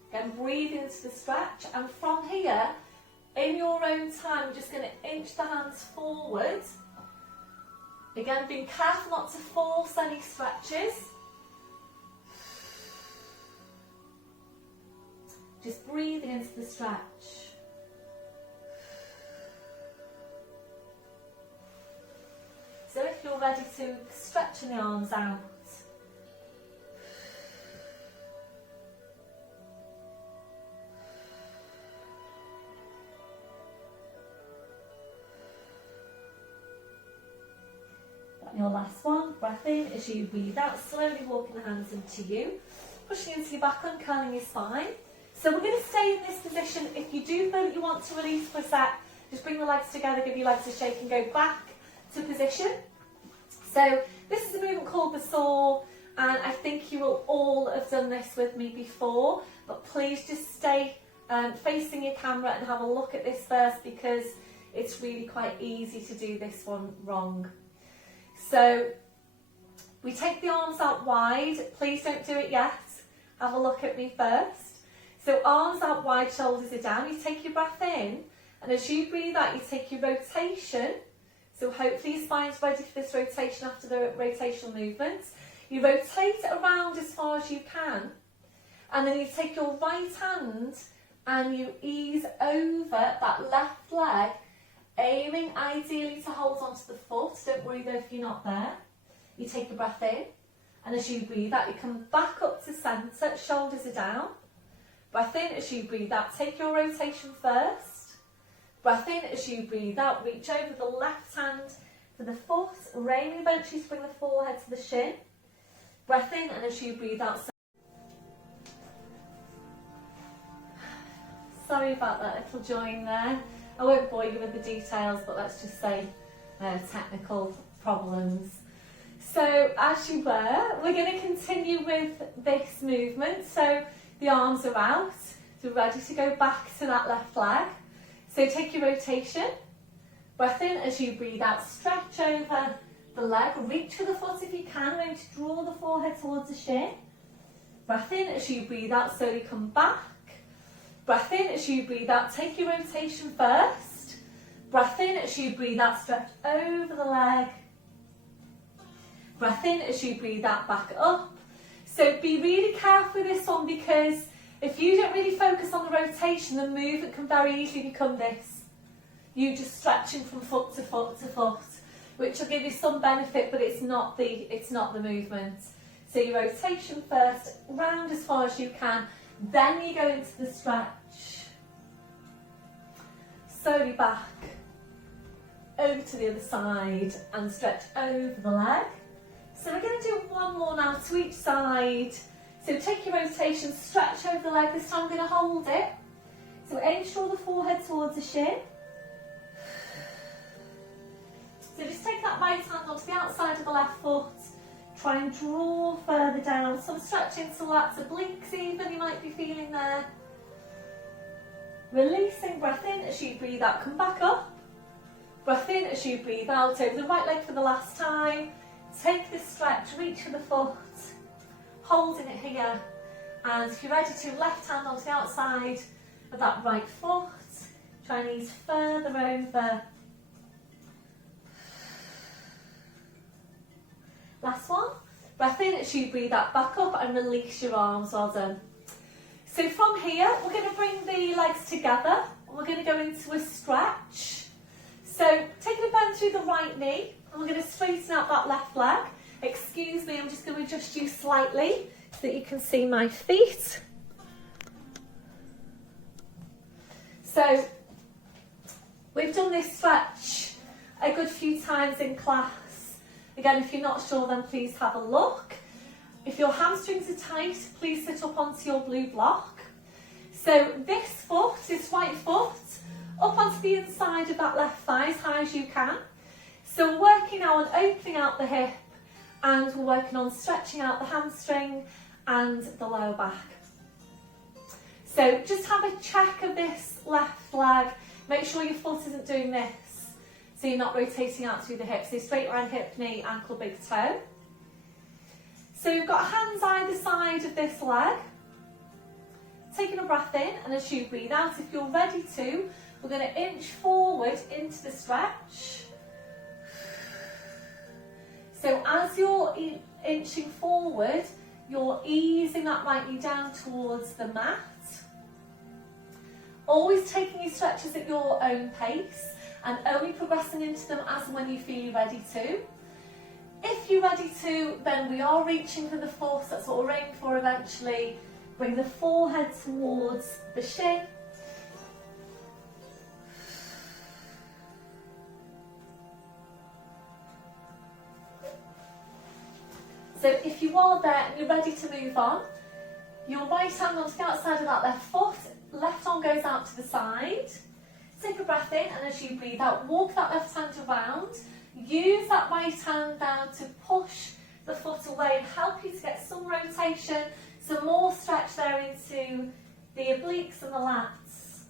Again, breathe into the stretch, and from here, in your own time, we're just going to inch the hands forward. Again, being careful not to force any stretches. Just breathing into the stretch. So if you're ready to stretching the arms out. And your last one, breath in as you breathe out, slowly walking the hands into you, pushing into your back, uncurling your spine. So we're going to stay in this position. If you do feel that you want to release for a sec, just bring the legs together, give your legs a shake and go back to position. So this is a movement called the saw, and I think you will all have done this with me before, but please just stay facing your camera and have a look at this first, because it's really quite easy to do this one wrong. So we take the arms out wide. Please don't do it yet. Have a look at me first. So arms out wide, shoulders are down. You take your breath in, and as you breathe out, you take your rotation. So hopefully your spine's ready for this rotation after the rotational movements. You rotate around as far as you can, and then you take your right hand and you ease over that left leg, aiming ideally to hold onto the foot. Don't worry though if you're not there. You take a breath in, and as you breathe out, you come back up to centre, shoulders are down. Breath in as you breathe out, take your rotation first. Breath in as you breathe out, reach over the left hand for the foot, aiming eventually to bring the forehead to the shin. Breath in, and as you breathe out. Sorry about that little join there. I won't bore you with the details, but let's just say technical problems. So as you were, we're going to continue with this movement. So the arms are out, so ready to go back to that left leg. So take your rotation, breath in as you breathe out, stretch over the leg, reach for the foot if you can, aim to draw the forehead towards the shin. Breath in as you breathe out, slowly come back. Breath in as you breathe out, take your rotation first. Breath in as you breathe out, stretch over the leg. Breath in as you breathe out, back up. So be really careful with this one, because if you don't really focus on the rotation, the movement can very easily become this. You just stretching from foot to foot to foot, which will give you some benefit, but it's not the movement. So your rotation first, round as far as you can, then you go into the stretch. Slowly back, over to the other side, and stretch over the leg. So we're going to do one more now to each side. So take your rotation, stretch over the leg. This time I'm going to hold it. So aim to draw the forehead towards the shin. So just take that right hand onto the outside of the left foot. Try and draw further down. Some stretching to lats, obliques even you might be feeling there. Releasing, breath in as you breathe out. Come back up. Breath in as you breathe out. Over the right leg for the last time. Take this stretch, reach for the foot, holding it here, and if you're ready to, left hand onto the outside of that right foot, try and ease further over. Last one, breath in as you breathe out, back up and release your arms, well done. So from here, we're going to bring the legs together, and we're going to go into a stretch. So taking a bend through the right knee, and we're going to straighten out that left leg. Excuse me, I'm just going to adjust you slightly so that you can see my feet. So we've done this stretch a good few times in class. Again, if you're not sure, then please have a look. If your hamstrings are tight, please sit up onto your blue block. So this foot, this right foot, up onto the inside of that left thigh as high as you can. So we're working now on opening out the hip, and we're working on stretching out the hamstring and the lower back. So just have a check of this left leg. Make sure your foot isn't doing this, so you're not rotating out through the hip. So straight line, hip, knee, ankle, big toe. So you've got hands either side of this leg. Taking a breath in, and as you breathe out, if you're ready to, we're going to inch forward into the stretch. So as you're inching forward, you're easing that right knee down towards the mat. Always taking your stretches at your own pace and only progressing into them as and when you feel you're ready to. If you're ready to, then we are reaching for the force. That's what we're aiming for eventually. Bring the forehead towards the shin. So if you are there and you're ready to move on, your right hand onto the outside of that left foot, left arm goes out to the side. Take a breath in, and as you breathe out, walk that left hand around. Use that right hand down to push the foot away and help you to get some rotation, some more stretch there into the obliques and the lats.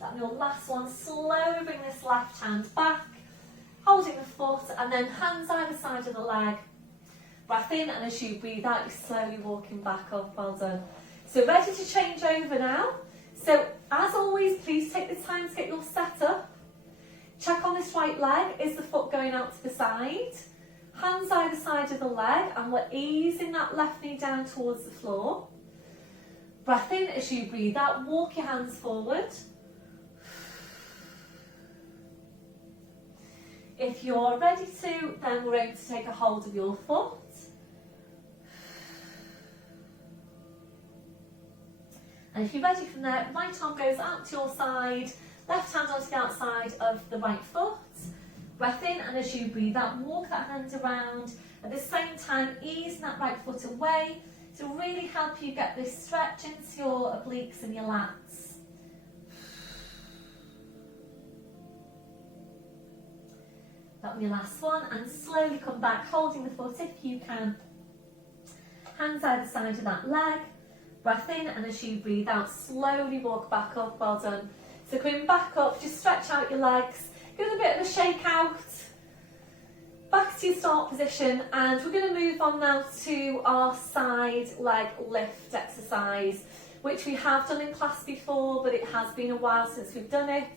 Then your last one, slowly bring this left hand back, holding the foot, and then hands either side of the leg. Breath in, and as you breathe out, you're slowly walking back up. Well done. So ready to change over now. So as always, please take the time to get your setup. Check on this right leg. Is the foot going out to the side? Hands either side of the leg, and we're easing that left knee down towards the floor. Breath in as you breathe out. Walk your hands forward. If you're ready to, then we're going to take a hold of your foot. And if you're ready from there, right arm goes out to your side, left hand onto the outside of the right foot. Breath in, and as you breathe out, walk that hand around. At the same time, ease that right foot away to really help you get this stretch into your obliques and your lats. That'll be your last one, and slowly come back, holding the foot if you can. Hands either side of that leg. Breath in, and as you breathe out, slowly walk back up. Well done. So coming back up, just stretch out your legs, give it a bit of a shake out, back to your start position, and we're going to move on now to our side leg lift exercise, which we have done in class before, but it has been a while since we've done it.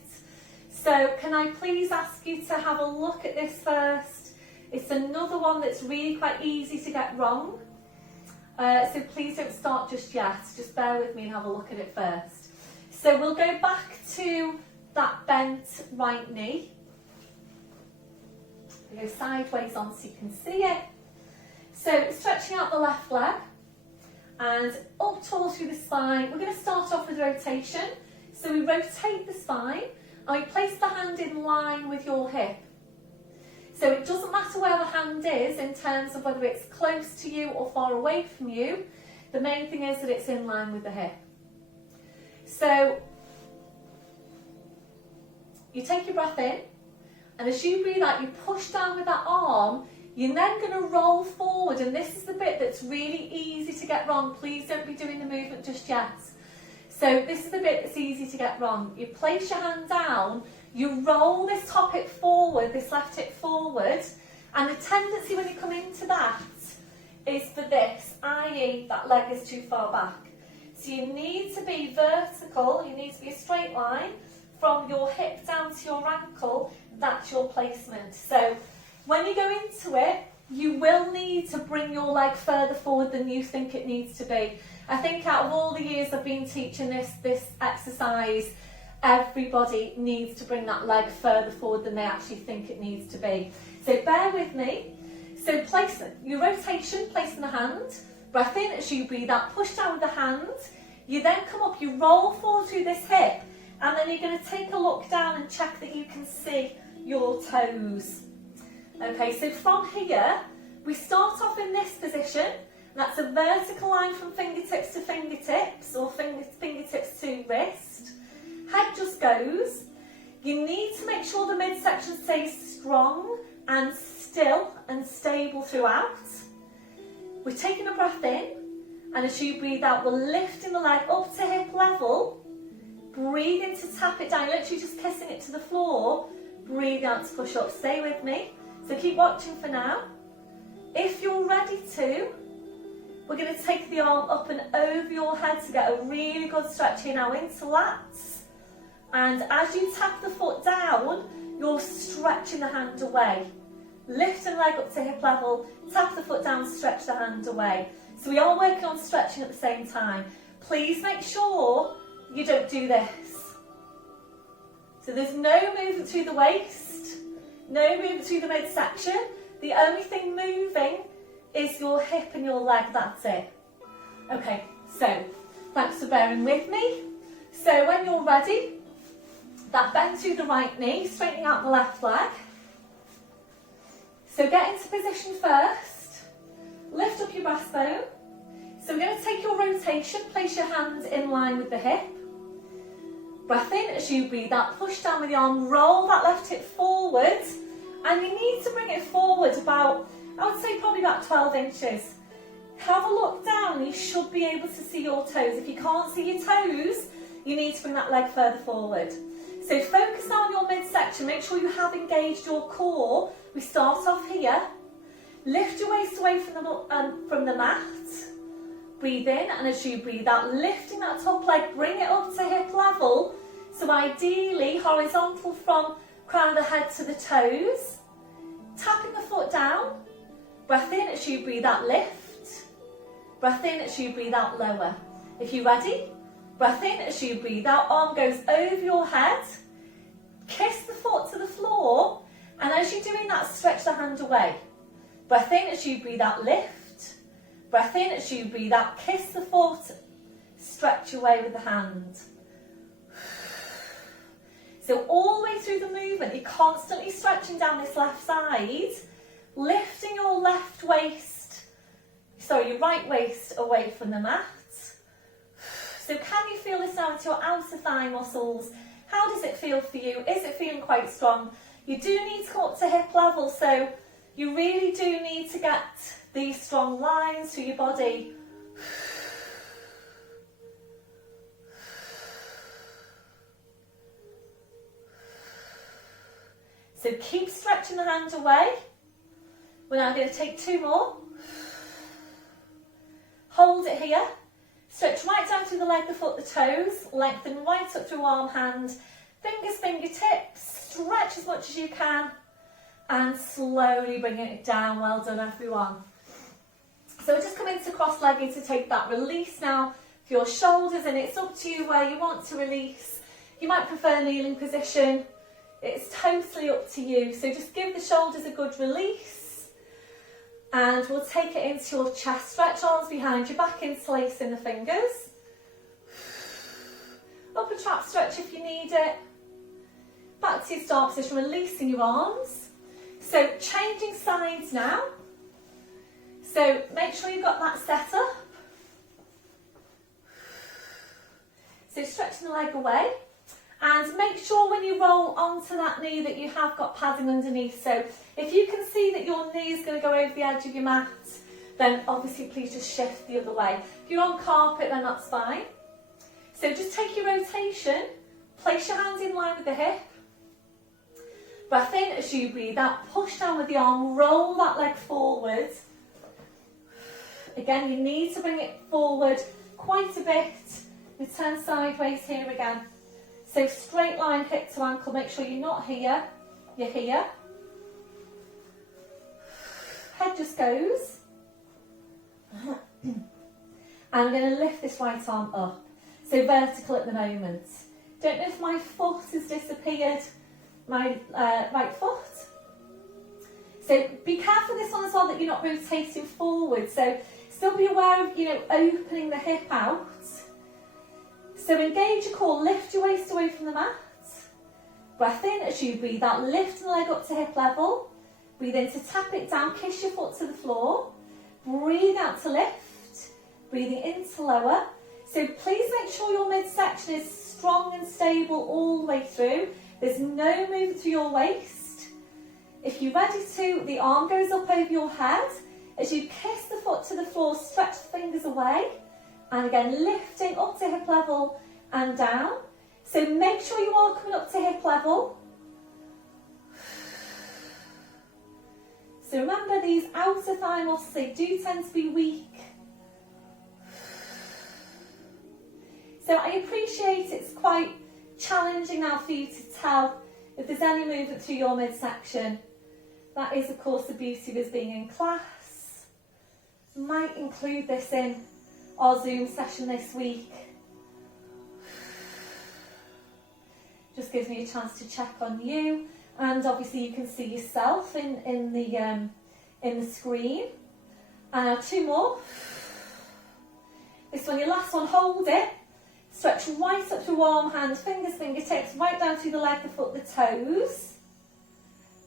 So can I please ask you to have a look at this first? It's another one that's really quite easy to get wrong. So please don't start just yet, just bear with me and have a look at it first. So we'll go back to that bent right knee. We go sideways on so you can see it. So stretching out the left leg and up tall through the spine. We're going to start off with rotation. So we rotate the spine and we place the hand in line with your hip. So it doesn't matter where the hand is in terms of whether it's close to you or far away from you. The main thing is that it's in line with the hip. So you take your breath in, and as you breathe out, you push down with that arm. You're then going to roll forward, and this is the bit that's really easy to get wrong. Please don't be doing the movement just yet. So this is the bit that's easy to get wrong. You place your hand down, you roll this top hip forward, this left hip forward, and the tendency when you come into that is for this, i.e. that leg is too far back. So you need to be vertical, you need to be a straight line from your hip down to your ankle. That's your placement. So when you go into it, you will need to bring your leg further forward than you think it needs to be. I think out of all the years I've been teaching this exercise, everybody needs to bring that leg further forward than they actually think it needs to be. So bear with me. So place your rotation, placing the hand, breath in as you breathe out, push down with the hand, You then come up, you roll forward through this hip, and then you're going to take a look down and check that you can see your toes. Okay, so from here, we start off in this position. That's a vertical line from fingertips to fingertips, or fingertips to wrist. Head just goes. You need to make sure the midsection stays strong and still and stable throughout. We're taking a breath in, and as you breathe out, we're lifting the leg up to hip level. Breathe in to tap it down, literally just kissing it to the floor. Breathe out to push up. Stay with me. So keep watching for now. If you're ready to, we're going to take the arm up and over your head to get a really good stretch here now into lats. And as you tap the foot down, you're stretching the hand away. Lift the leg up to hip level, tap the foot down, stretch the hand away. So we are working on stretching at the same time. Please make sure you don't do this. So there's no movement through the waist, no movement through the midsection. The only thing moving is your hip and your leg, that's it. Okay, so thanks for bearing with me. So when you're ready, that bend through the right knee, straightening out the left leg. So get into position first, lift up your breastbone. So we're going to take your rotation, place your hands in line with the hip. Breath in as you breathe out, push down with the arm, roll that left hip forward, and you need to bring it forward about, I would say probably about 12 inches. Have a look down, you should be able to see your toes. If you can't see your toes, you need to bring that leg further forward. So focus now on your midsection, make sure you have engaged your core. We start off here, lift your waist away from the mat, breathe in, and as you breathe out, lifting that top leg, bring it up to hip level. So ideally horizontal from crown of the head to the toes, tapping the foot down, breath in as you breathe out, lift, breath in as you breathe out, lower. If you're ready, breath in as you breathe out, arm goes over your head, kiss the foot to the floor, and as you're doing that, stretch the hand away. Breath in as you breathe out, lift, breath in as you breathe out, kiss the foot, stretch away with the hand. So all the way through the movement, you're constantly stretching down this left side, lifting your your right waist away from the mat. So can you feel this now into your outer thigh muscles? How does it feel for you? Is it feeling quite strong? You do need to come up to hip level, so you really do need to get these strong lines through your body. So keep stretching the hand away. We're now going to take two more. Hold it here. Stretch right down through the leg, the foot, the toes. Lengthen right up through arm, hand. Fingers, fingertips. Stretch as much as you can. And slowly bring it down. Well done, everyone. So just come into cross-legged to take that release now for your shoulders. And it's up to you where you want to release. You might prefer kneeling position. It's totally up to you. So just give the shoulders a good release. And we'll take it into your chest. Stretch arms behind your back, interlacing the fingers. Upper trap stretch if you need it. Back to your start position, releasing your arms. So changing sides now. So make sure you've got that set up. So stretching the leg away. And make sure when you roll onto that knee that you have got padding underneath. So if you can see that your knee is going to go over the edge of your mat, then obviously please just shift the other way. If you're on carpet, then that's fine. So just take your rotation, place your hands in line with the hip. Breath in as you breathe out, push down with the arm, roll that leg forward. Again, you need to bring it forward quite a bit. Return sideways here again. So straight line hip to ankle, make sure you're not here, you're here. Head just goes. And I'm going to lift this right arm up. So vertical at the moment. Don't know if my foot has disappeared, my right foot. So be careful this one as well that you're not rotating forward. So still be aware of, opening the hip out. So engage your core, lift your waist away from the mat. Breath in as you breathe out, lift the leg up to hip level. Breathe in to tap it down, kiss your foot to the floor. Breathe out to lift, breathing in to lower. So please make sure your midsection is strong and stable all the way through. There's no movement through your waist. If you're ready to, the arm goes up over your head. As you kiss the foot to the floor, stretch the fingers away. And again, lifting up to hip level and down. So make sure you are coming up to hip level. So remember, these outer thigh muscles, they do tend to be weak. So I appreciate it's quite challenging now for you to tell if there's any movement through your midsection. That is, of course, the beauty of us being in class. Might include this in our Zoom session this week. Just gives me a chance to check on you, and obviously you can see yourself in the screen. And 2 more. This one, your last one, hold it. Stretch right up through arm, hands, fingers, fingertips, right down through the leg, the foot, the toes.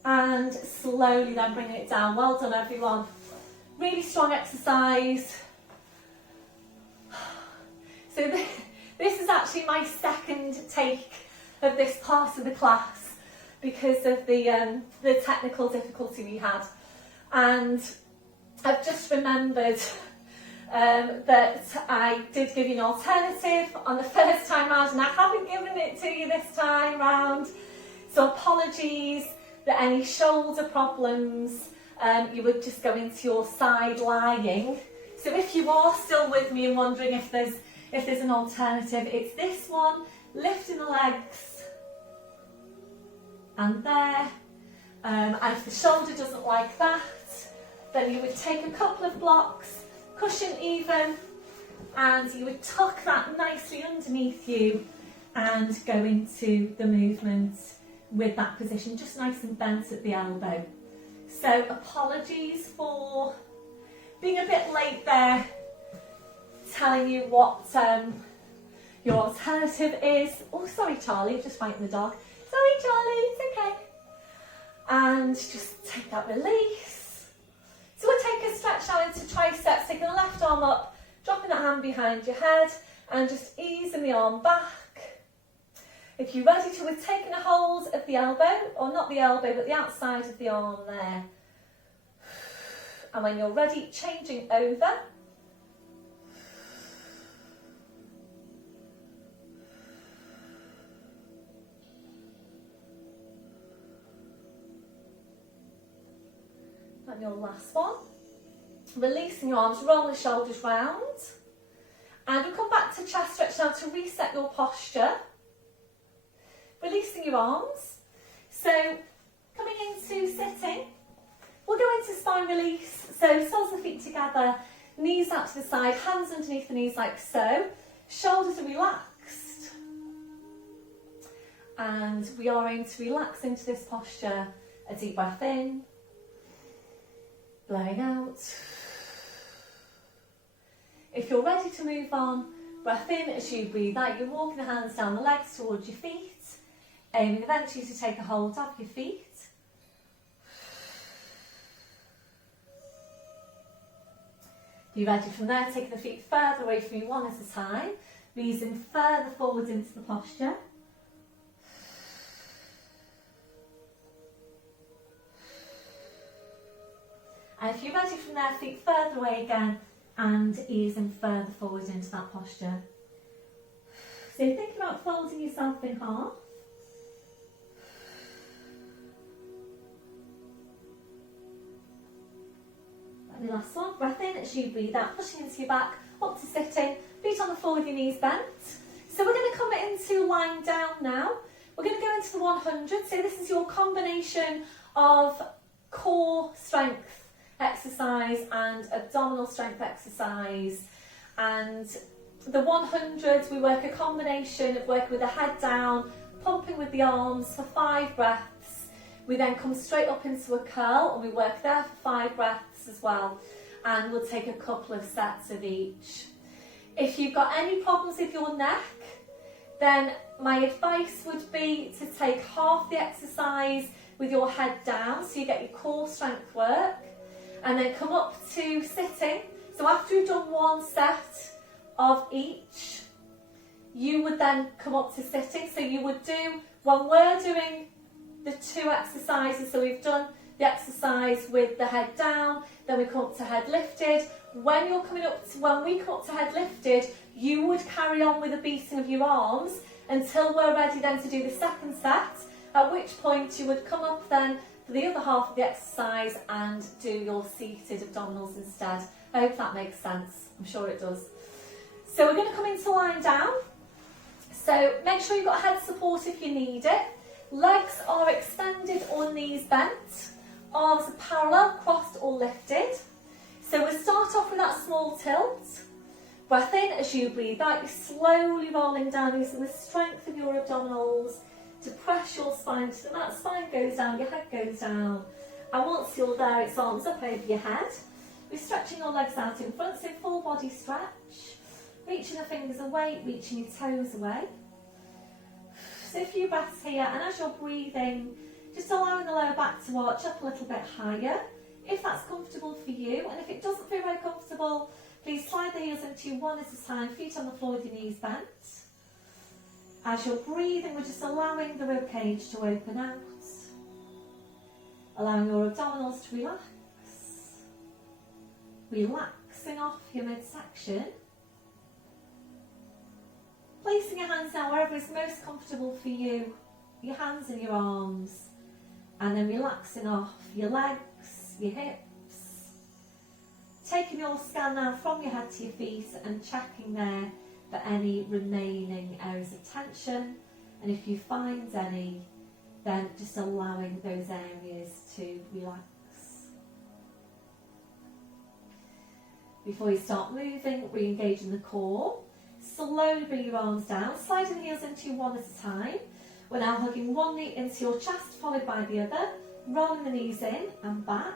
And slowly then bringing it down. Well done, everyone. Really strong exercise. So this is actually my second take of this part of the class because of the technical difficulty we had. And I've just remembered that I did give you an alternative on the first time round, and I haven't given it to you this time round. So apologies that any shoulder problems, you would just go into your side lying. So if you are still with me and wondering if there's an alternative, it's this one, lifting the legs, and there. And if the shoulder doesn't like that, then you would take a couple of blocks, cushion even, and you would tuck that nicely underneath you and go into the movement with that position, just nice and bent at the elbow. So apologies for being a bit late there, telling you what your alternative is. Oh, sorry, Charlie, I'm just fighting the dog. Sorry, Charlie, it's okay. And just take that release. So we'll take a stretch now into triceps, taking the left arm up, dropping that hand behind your head, and just easing the arm back. If you're ready to, we're taking a hold of the elbow, or not the elbow, but the outside of the arm there. And when you're ready, changing over. And your last one. Releasing your arms, roll the shoulders round. And we'll come back to chest stretch now to reset your posture. Releasing your arms. So coming into sitting, we'll go into spine release. So soles of the feet together, knees out to the side, hands underneath the knees like so. Shoulders are relaxed. And we are going to relax into this posture. A deep breath in, blowing out. If you're ready to move on, breath in as you breathe out. You're walking the hands down the legs towards your feet. Aiming eventually to take a hold of your feet. If you're ready from there, taking the feet further away from you one at a time, easing further forward into the posture. And if you're ready from there, feet further away again, and easing further forward into that posture. So think about folding yourself in half. And the last one, breath in as you breathe out, pushing into your back, up to sitting, feet on the floor with your knees bent. So we're going to come into lying down now. We're going to go into the 100. So this is your combination of core strength exercise and abdominal strength exercise. And the 100, we work a combination of working with the head down, pumping with the arms for 5 breaths. We then come straight up into a curl and we work there for 5 breaths as well. And we'll take a couple of sets of each. If you've got any problems with your neck, then my advice would be to take half the exercise with your head down, so you get your core strength work, and then come up to sitting. So after you've done one set of each, you would then come up to sitting. So you would do, when we're doing the two exercises, so we've done the exercise with the head down, then we come up to head lifted. When we come up to head lifted, you would carry on with the beating of your arms until we're ready then to do the second set, at which point you would come up then for the other half of the exercise and do your seated abdominals instead. I hope that makes sense. I'm sure it does. So we're going to come into lying down. So make sure you've got head support if you need it. Legs are extended or knees bent. Arms are parallel, crossed or lifted. So we'll start off with that small tilt. Breath in as you breathe out. You're slowly rolling down using the strength of your abdominals to press your spine so that spine goes down, your head goes down. And once you're there, it's arms up over your head. We're stretching your legs out in front, so full body stretch. Reaching the fingers away, reaching your toes away. So a few breaths here, and as you're breathing, just allowing the lower back to arch up a little bit higher, if that's comfortable for you. And if it doesn't feel very comfortable, please slide the heels into you one at a time, feet on the floor with your knees bent. As you're breathing, we're just allowing the rib cage to open out, allowing your abdominals to relax, relaxing off your midsection. Placing your hands now wherever is most comfortable for you, your hands and your arms, and then relaxing off your legs, your hips. Taking your scan now from your head to your feet and checking there for any remaining areas of tension, and if you find any, then just allowing those areas to relax. Before you start moving, re-engaging the core. Slowly bring your arms down, sliding the heels into you one at a time. We're now hugging one knee into your chest, followed by the other, rolling the knees in and back,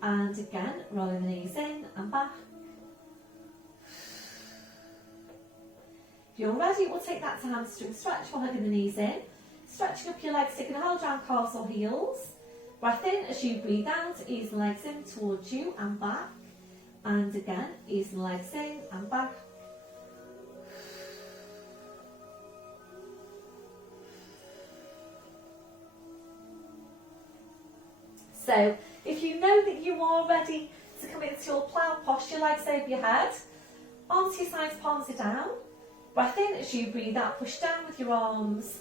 and again, rolling the knees in and back. If you're ready, we'll take that to hamstring stretch while hugging the knees in, stretching up your legs, taking a hold around calves or heels. Breath in as you breathe out, ease the legs in towards you and back, and again, ease the legs in and back. So if you know that you are ready to come into your plough posture, legs over your head, arms to your sides, palms are down. Breath in as you breathe out, push down with your arms,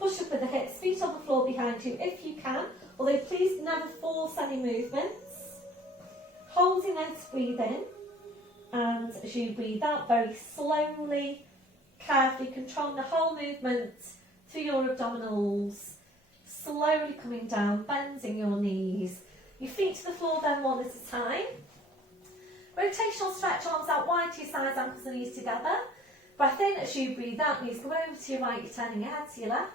push up with the hips, feet on the floor behind you if you can, although please never force any movements. Holding there to breathe in, and as you breathe out, very slowly, carefully controlling the whole movement through your abdominals. Slowly coming down, bending your knees. Your feet to the floor then one at a time. Rotational stretch, arms out wide to your sides, ankles and knees together. Breath in as you breathe out, knees go over to your right, you're turning your head to your left.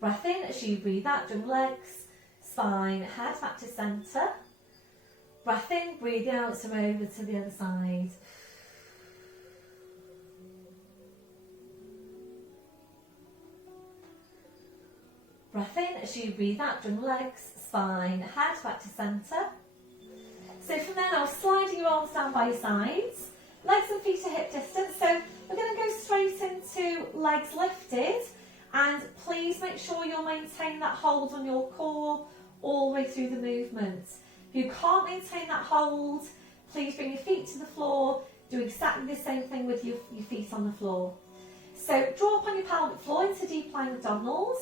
Breath in as you breathe out, jump legs, spine, head back to centre. Breath in, breathe out, so over to the other side. Breath in as you breathe out, jump legs, spine, head back to centre. So from there now, sliding your arms down by your sides, legs and feet are hip distance. So we're going to go straight into legs lifted, and please make sure you'll maintain that hold on your core all the way through the movement. If you can't maintain that hold, please bring your feet to the floor, do exactly the same thing with your feet on the floor. So draw up on your pelvic floor into deep lying abdominals.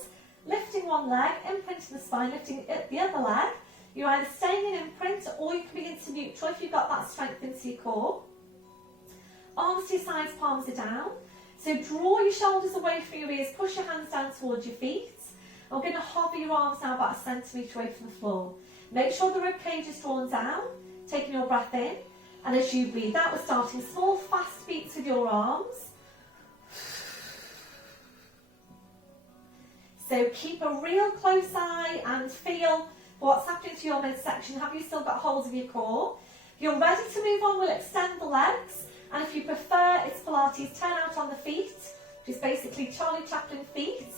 Lifting one leg, imprinting the spine, lifting the other leg. You're either staying in imprint or you can begin to neutral if you've got that strength into your core. Arms to your sides, palms are down. So draw your shoulders away from your ears, push your hands down towards your feet. And we're going to hover your arms now about a centimetre away from the floor. Make sure the rib cage is drawn down, taking your breath in. And as you breathe out, we're starting small, fast beats with your arms. So keep a real close eye and feel what's happening to your midsection. Have you still got hold of your core? If you're ready to move on, we'll extend the legs And if you prefer, it's Pilates turn out on the feet, which is basically Charlie Chaplin feet,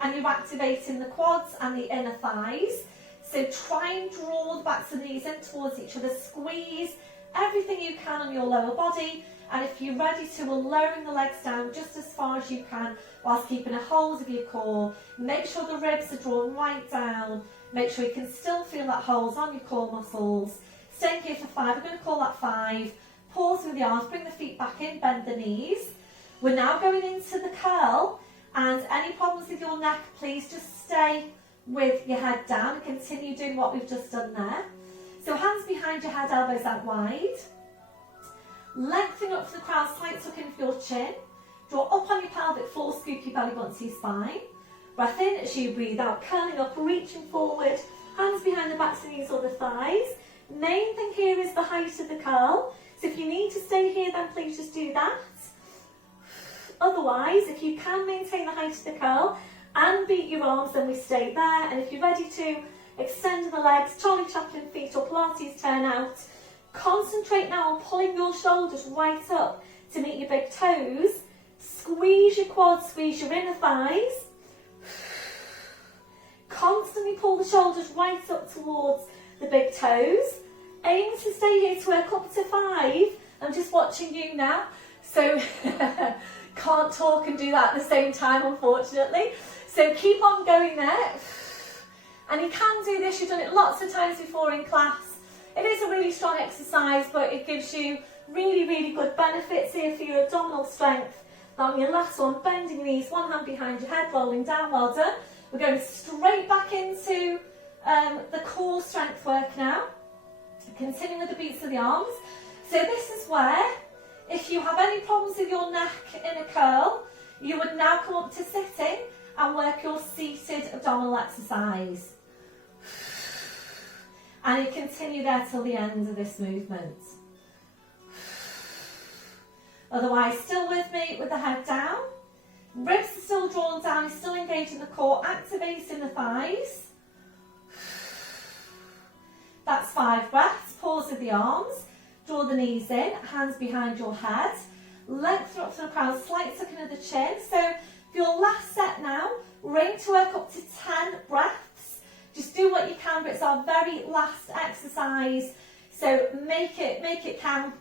and you're activating the quads and the inner thighs. So try and draw the backs of the knees in towards each other, squeeze everything you can on your lower body, and if you're ready to, we're lowering the legs down just as far as you can whilst keeping a hold of your core. Make sure the ribs are drawn right down, make sure you can still feel that hold on your core muscles. Staying here for 5, we're going to call that 5. Pause with the arms, bring the feet back in, bend the knees. We're now going into the curl, and any problems with your neck, please just stay with your head down and continue doing what we've just done there. So hands behind your head, elbows out wide. Lengthening up for the crown, slight tuck in for your chin. Draw up on your pelvic floor, scoop your belly button to your spine. Breath in as you breathe out, curling up, reaching forward. Hands behind the backs of the knees or the thighs. Main thing here is the height of the curl. So if you need to stay here, then please just do that. Otherwise, if you can maintain the height of the curl and beat your arms, then we stay there. And if you're ready to, extend the legs, Charlie Chaplin feet or Pilates turn out. Concentrate now on pulling your shoulders right up to meet your big toes. Squeeze your quads, squeeze your inner thighs. Constantly pull the shoulders right up towards the big toes. Aim to stay here to work up to 5. I'm just watching you now, so can't talk and do that at the same time, unfortunately. So keep on going there. And you can do this, you've done it lots of times before in class. It is a really strong exercise, but it gives you really, really good benefits here for your abdominal strength. Now on your last one, bending your knees, one hand behind your head, rolling down, well done. We're going straight back into the core strength work now. Continuing with the beats of the arms. So this is where, if you have any problems with your neck in a curl, you would now come up to sitting and work your seated abdominal exercise. And you continue there till the end of this movement. Otherwise, still with me with the head down. Ribs are still drawn down, you're still engaging the core, activating the thighs. That's 5 breaths. Pause with the arms. Draw the knees in, hands behind your head. Lengthen up to the crown, slight tuck into the chin. So for your last set now, we're aiming to work up to 10 breaths. Just do what you can, but it's our very last exercise. So make it count.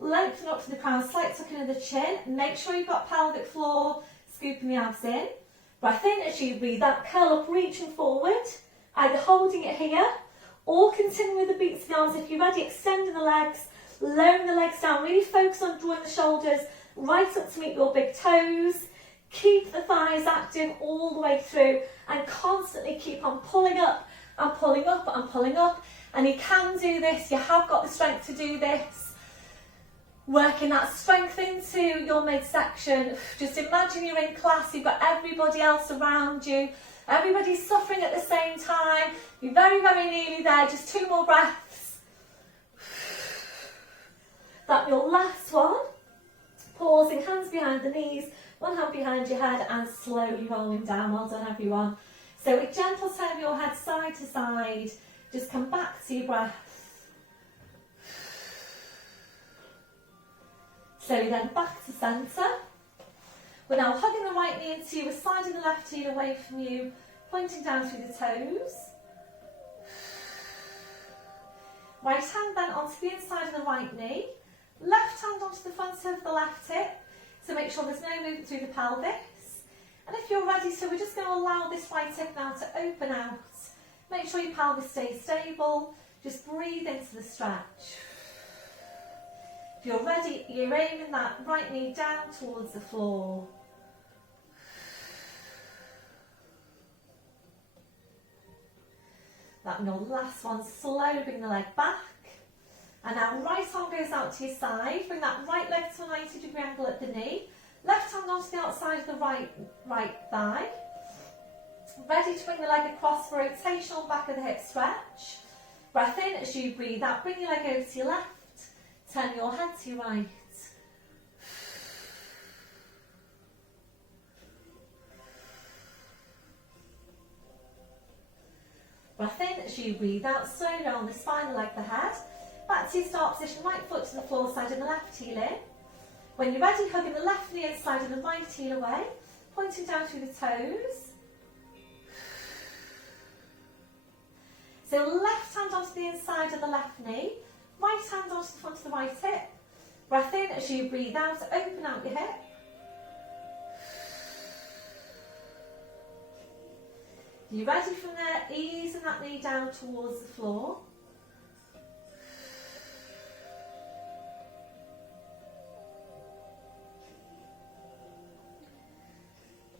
Lengthen up to the crown, slight tuck into the chin. Make sure you've got pelvic floor, scooping the abs in. Breath in as you breathe out, curl up, reaching forward. Either holding it here, or continue with the beats of the arms. If you're ready, extending the legs, lowering the legs down. Really focus on drawing the shoulders right up to meet your big toes. Keep the thighs active all the way through and constantly keep on pulling up and pulling up and pulling up. And you can do this, you have got the strength to do this. Working that strength into your midsection. Just imagine you're in class, you've got everybody else around you. Everybody's suffering at the same time. You're very, very nearly there. Just 2 more breaths. That's your last one. Pausing, hands behind the knees, one hand behind your head and slowly rolling down. Well done, everyone. So a gentle turn of your head side to side. Just come back to your breath. Slowly then back to centre. We're now hugging the right knee into you, we're sliding the left heel away from you, pointing down through the toes. Right hand then onto the inside of the right knee, left hand onto the front of the left hip, so make sure there's no movement through the pelvis. And if you're ready, so we're just going to allow this right hip now to open out. Make sure your pelvis stays stable, just breathe into the stretch. If you're ready, you're aiming that right knee down towards the floor. That your last one, slowly bring the leg back. And now right arm goes out to your side, bring that right leg to a 90-degree angle at the knee. Left hand onto the outside of the right thigh. Ready to bring the leg across for rotational back of the hip stretch. Breath in as you breathe out, bring your leg over to your left. Turn your head to your right. Breath in as you breathe out, slowly round the spine, the leg, the head. Back to your start position, right foot to the floor side and the left heel in. When you're ready, hugging the left knee inside and the right heel away, pointing down through the toes. So left hand onto the inside of the left knee, right hand onto the front of the right hip. Breath in as you breathe out, open out your hip. You're ready from there, easing that knee down towards the floor.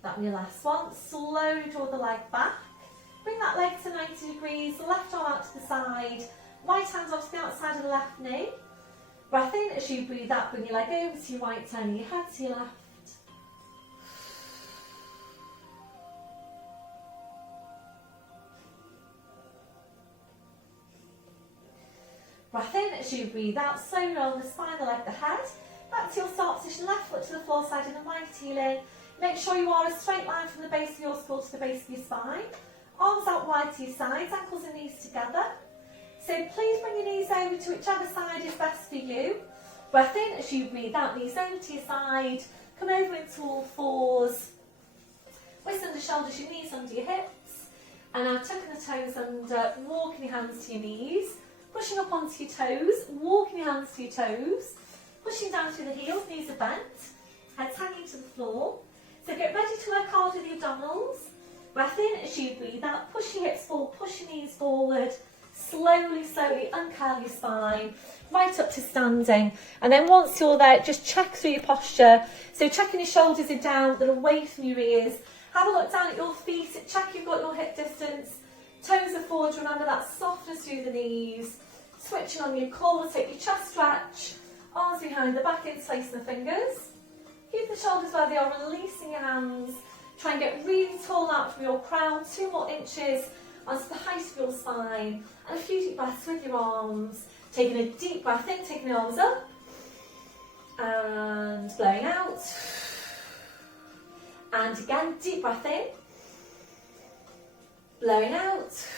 That'll be your last one. Slowly draw the leg back. Bring that leg to 90 degrees, left arm out to the side, right hand onto the outside of the left knee. Breath in as you breathe out, bring your leg over to your right, turning your head to your left. Breath in as you breathe out, slowly roll the spine, the leg, the head. Back to your start position, left foot to the floor side and the right heel in. Make sure you are a straight line from the base of your skull to the base of your spine. Arms out wide to your sides, ankles and knees together. So please bring your knees over to whichever side is best for you. Breath in as you breathe out, knees over to your side. Come over into all fours. Waist under shoulders, your knees under your hips. And now tucking the toes under, walking your hands to your knees. Pushing up onto your toes, walking your hands to your toes. Pushing down through the heels, knees are bent. Heads hanging to the floor. So get ready to work hard with the abdominals. Breath in as you breathe out, push your hips forward, push your knees forward. Slowly, slowly uncurl your spine, right up to standing. And then once you're there, just check through your posture. So checking your shoulders are down, they're away from your ears. Have a look down at your feet, check you've got your hip distance. Toes are forward, remember that softness through the knees. Switching on your core, take your chest stretch. Arms behind the back, interlacing the fingers. Keep the shoulders where they are, releasing your hands. Try and get really tall out from your crown, 2 more inches onto the height of your spine. And a few deep breaths with your arms. Taking a deep breath in, taking the arms up. And blowing out. And again, deep breath in. Blowing out.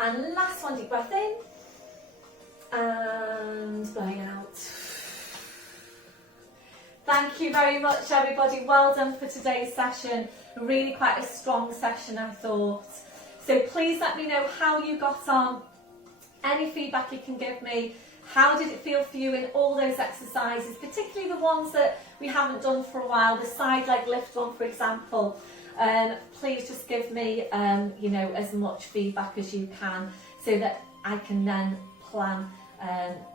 And last one, deep breath in. And blowing out. Thank you very much, everybody. Well done for today's session. Really quite a strong session, I thought. So please let me know how you got on. Any feedback you can give me. How did it feel for you in all those exercises, particularly the ones that we haven't done for a while, the side leg lift one, for example. Please just give me, you know, as much feedback as you can so that I can then plan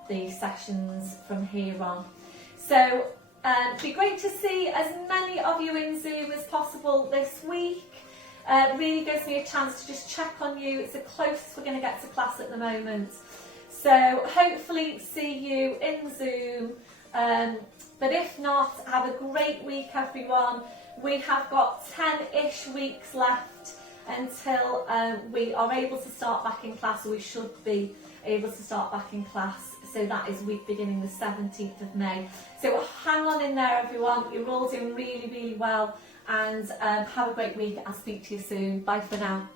the sessions from here on. So it'd be great to see as many of you in Zoom as possible this week. Really gives me a chance to just check on you. It's the closest we're going to get to class at the moment. So hopefully see you in Zoom. But if not, have a great week, everyone. We have got 10-ish weeks left until we are able to start back in class, or we should be able to start back in class. So that is week beginning the 17th of May. So hang on in there, everyone. You're all doing really, really well. And have a great week. I'll speak to you soon. Bye for now.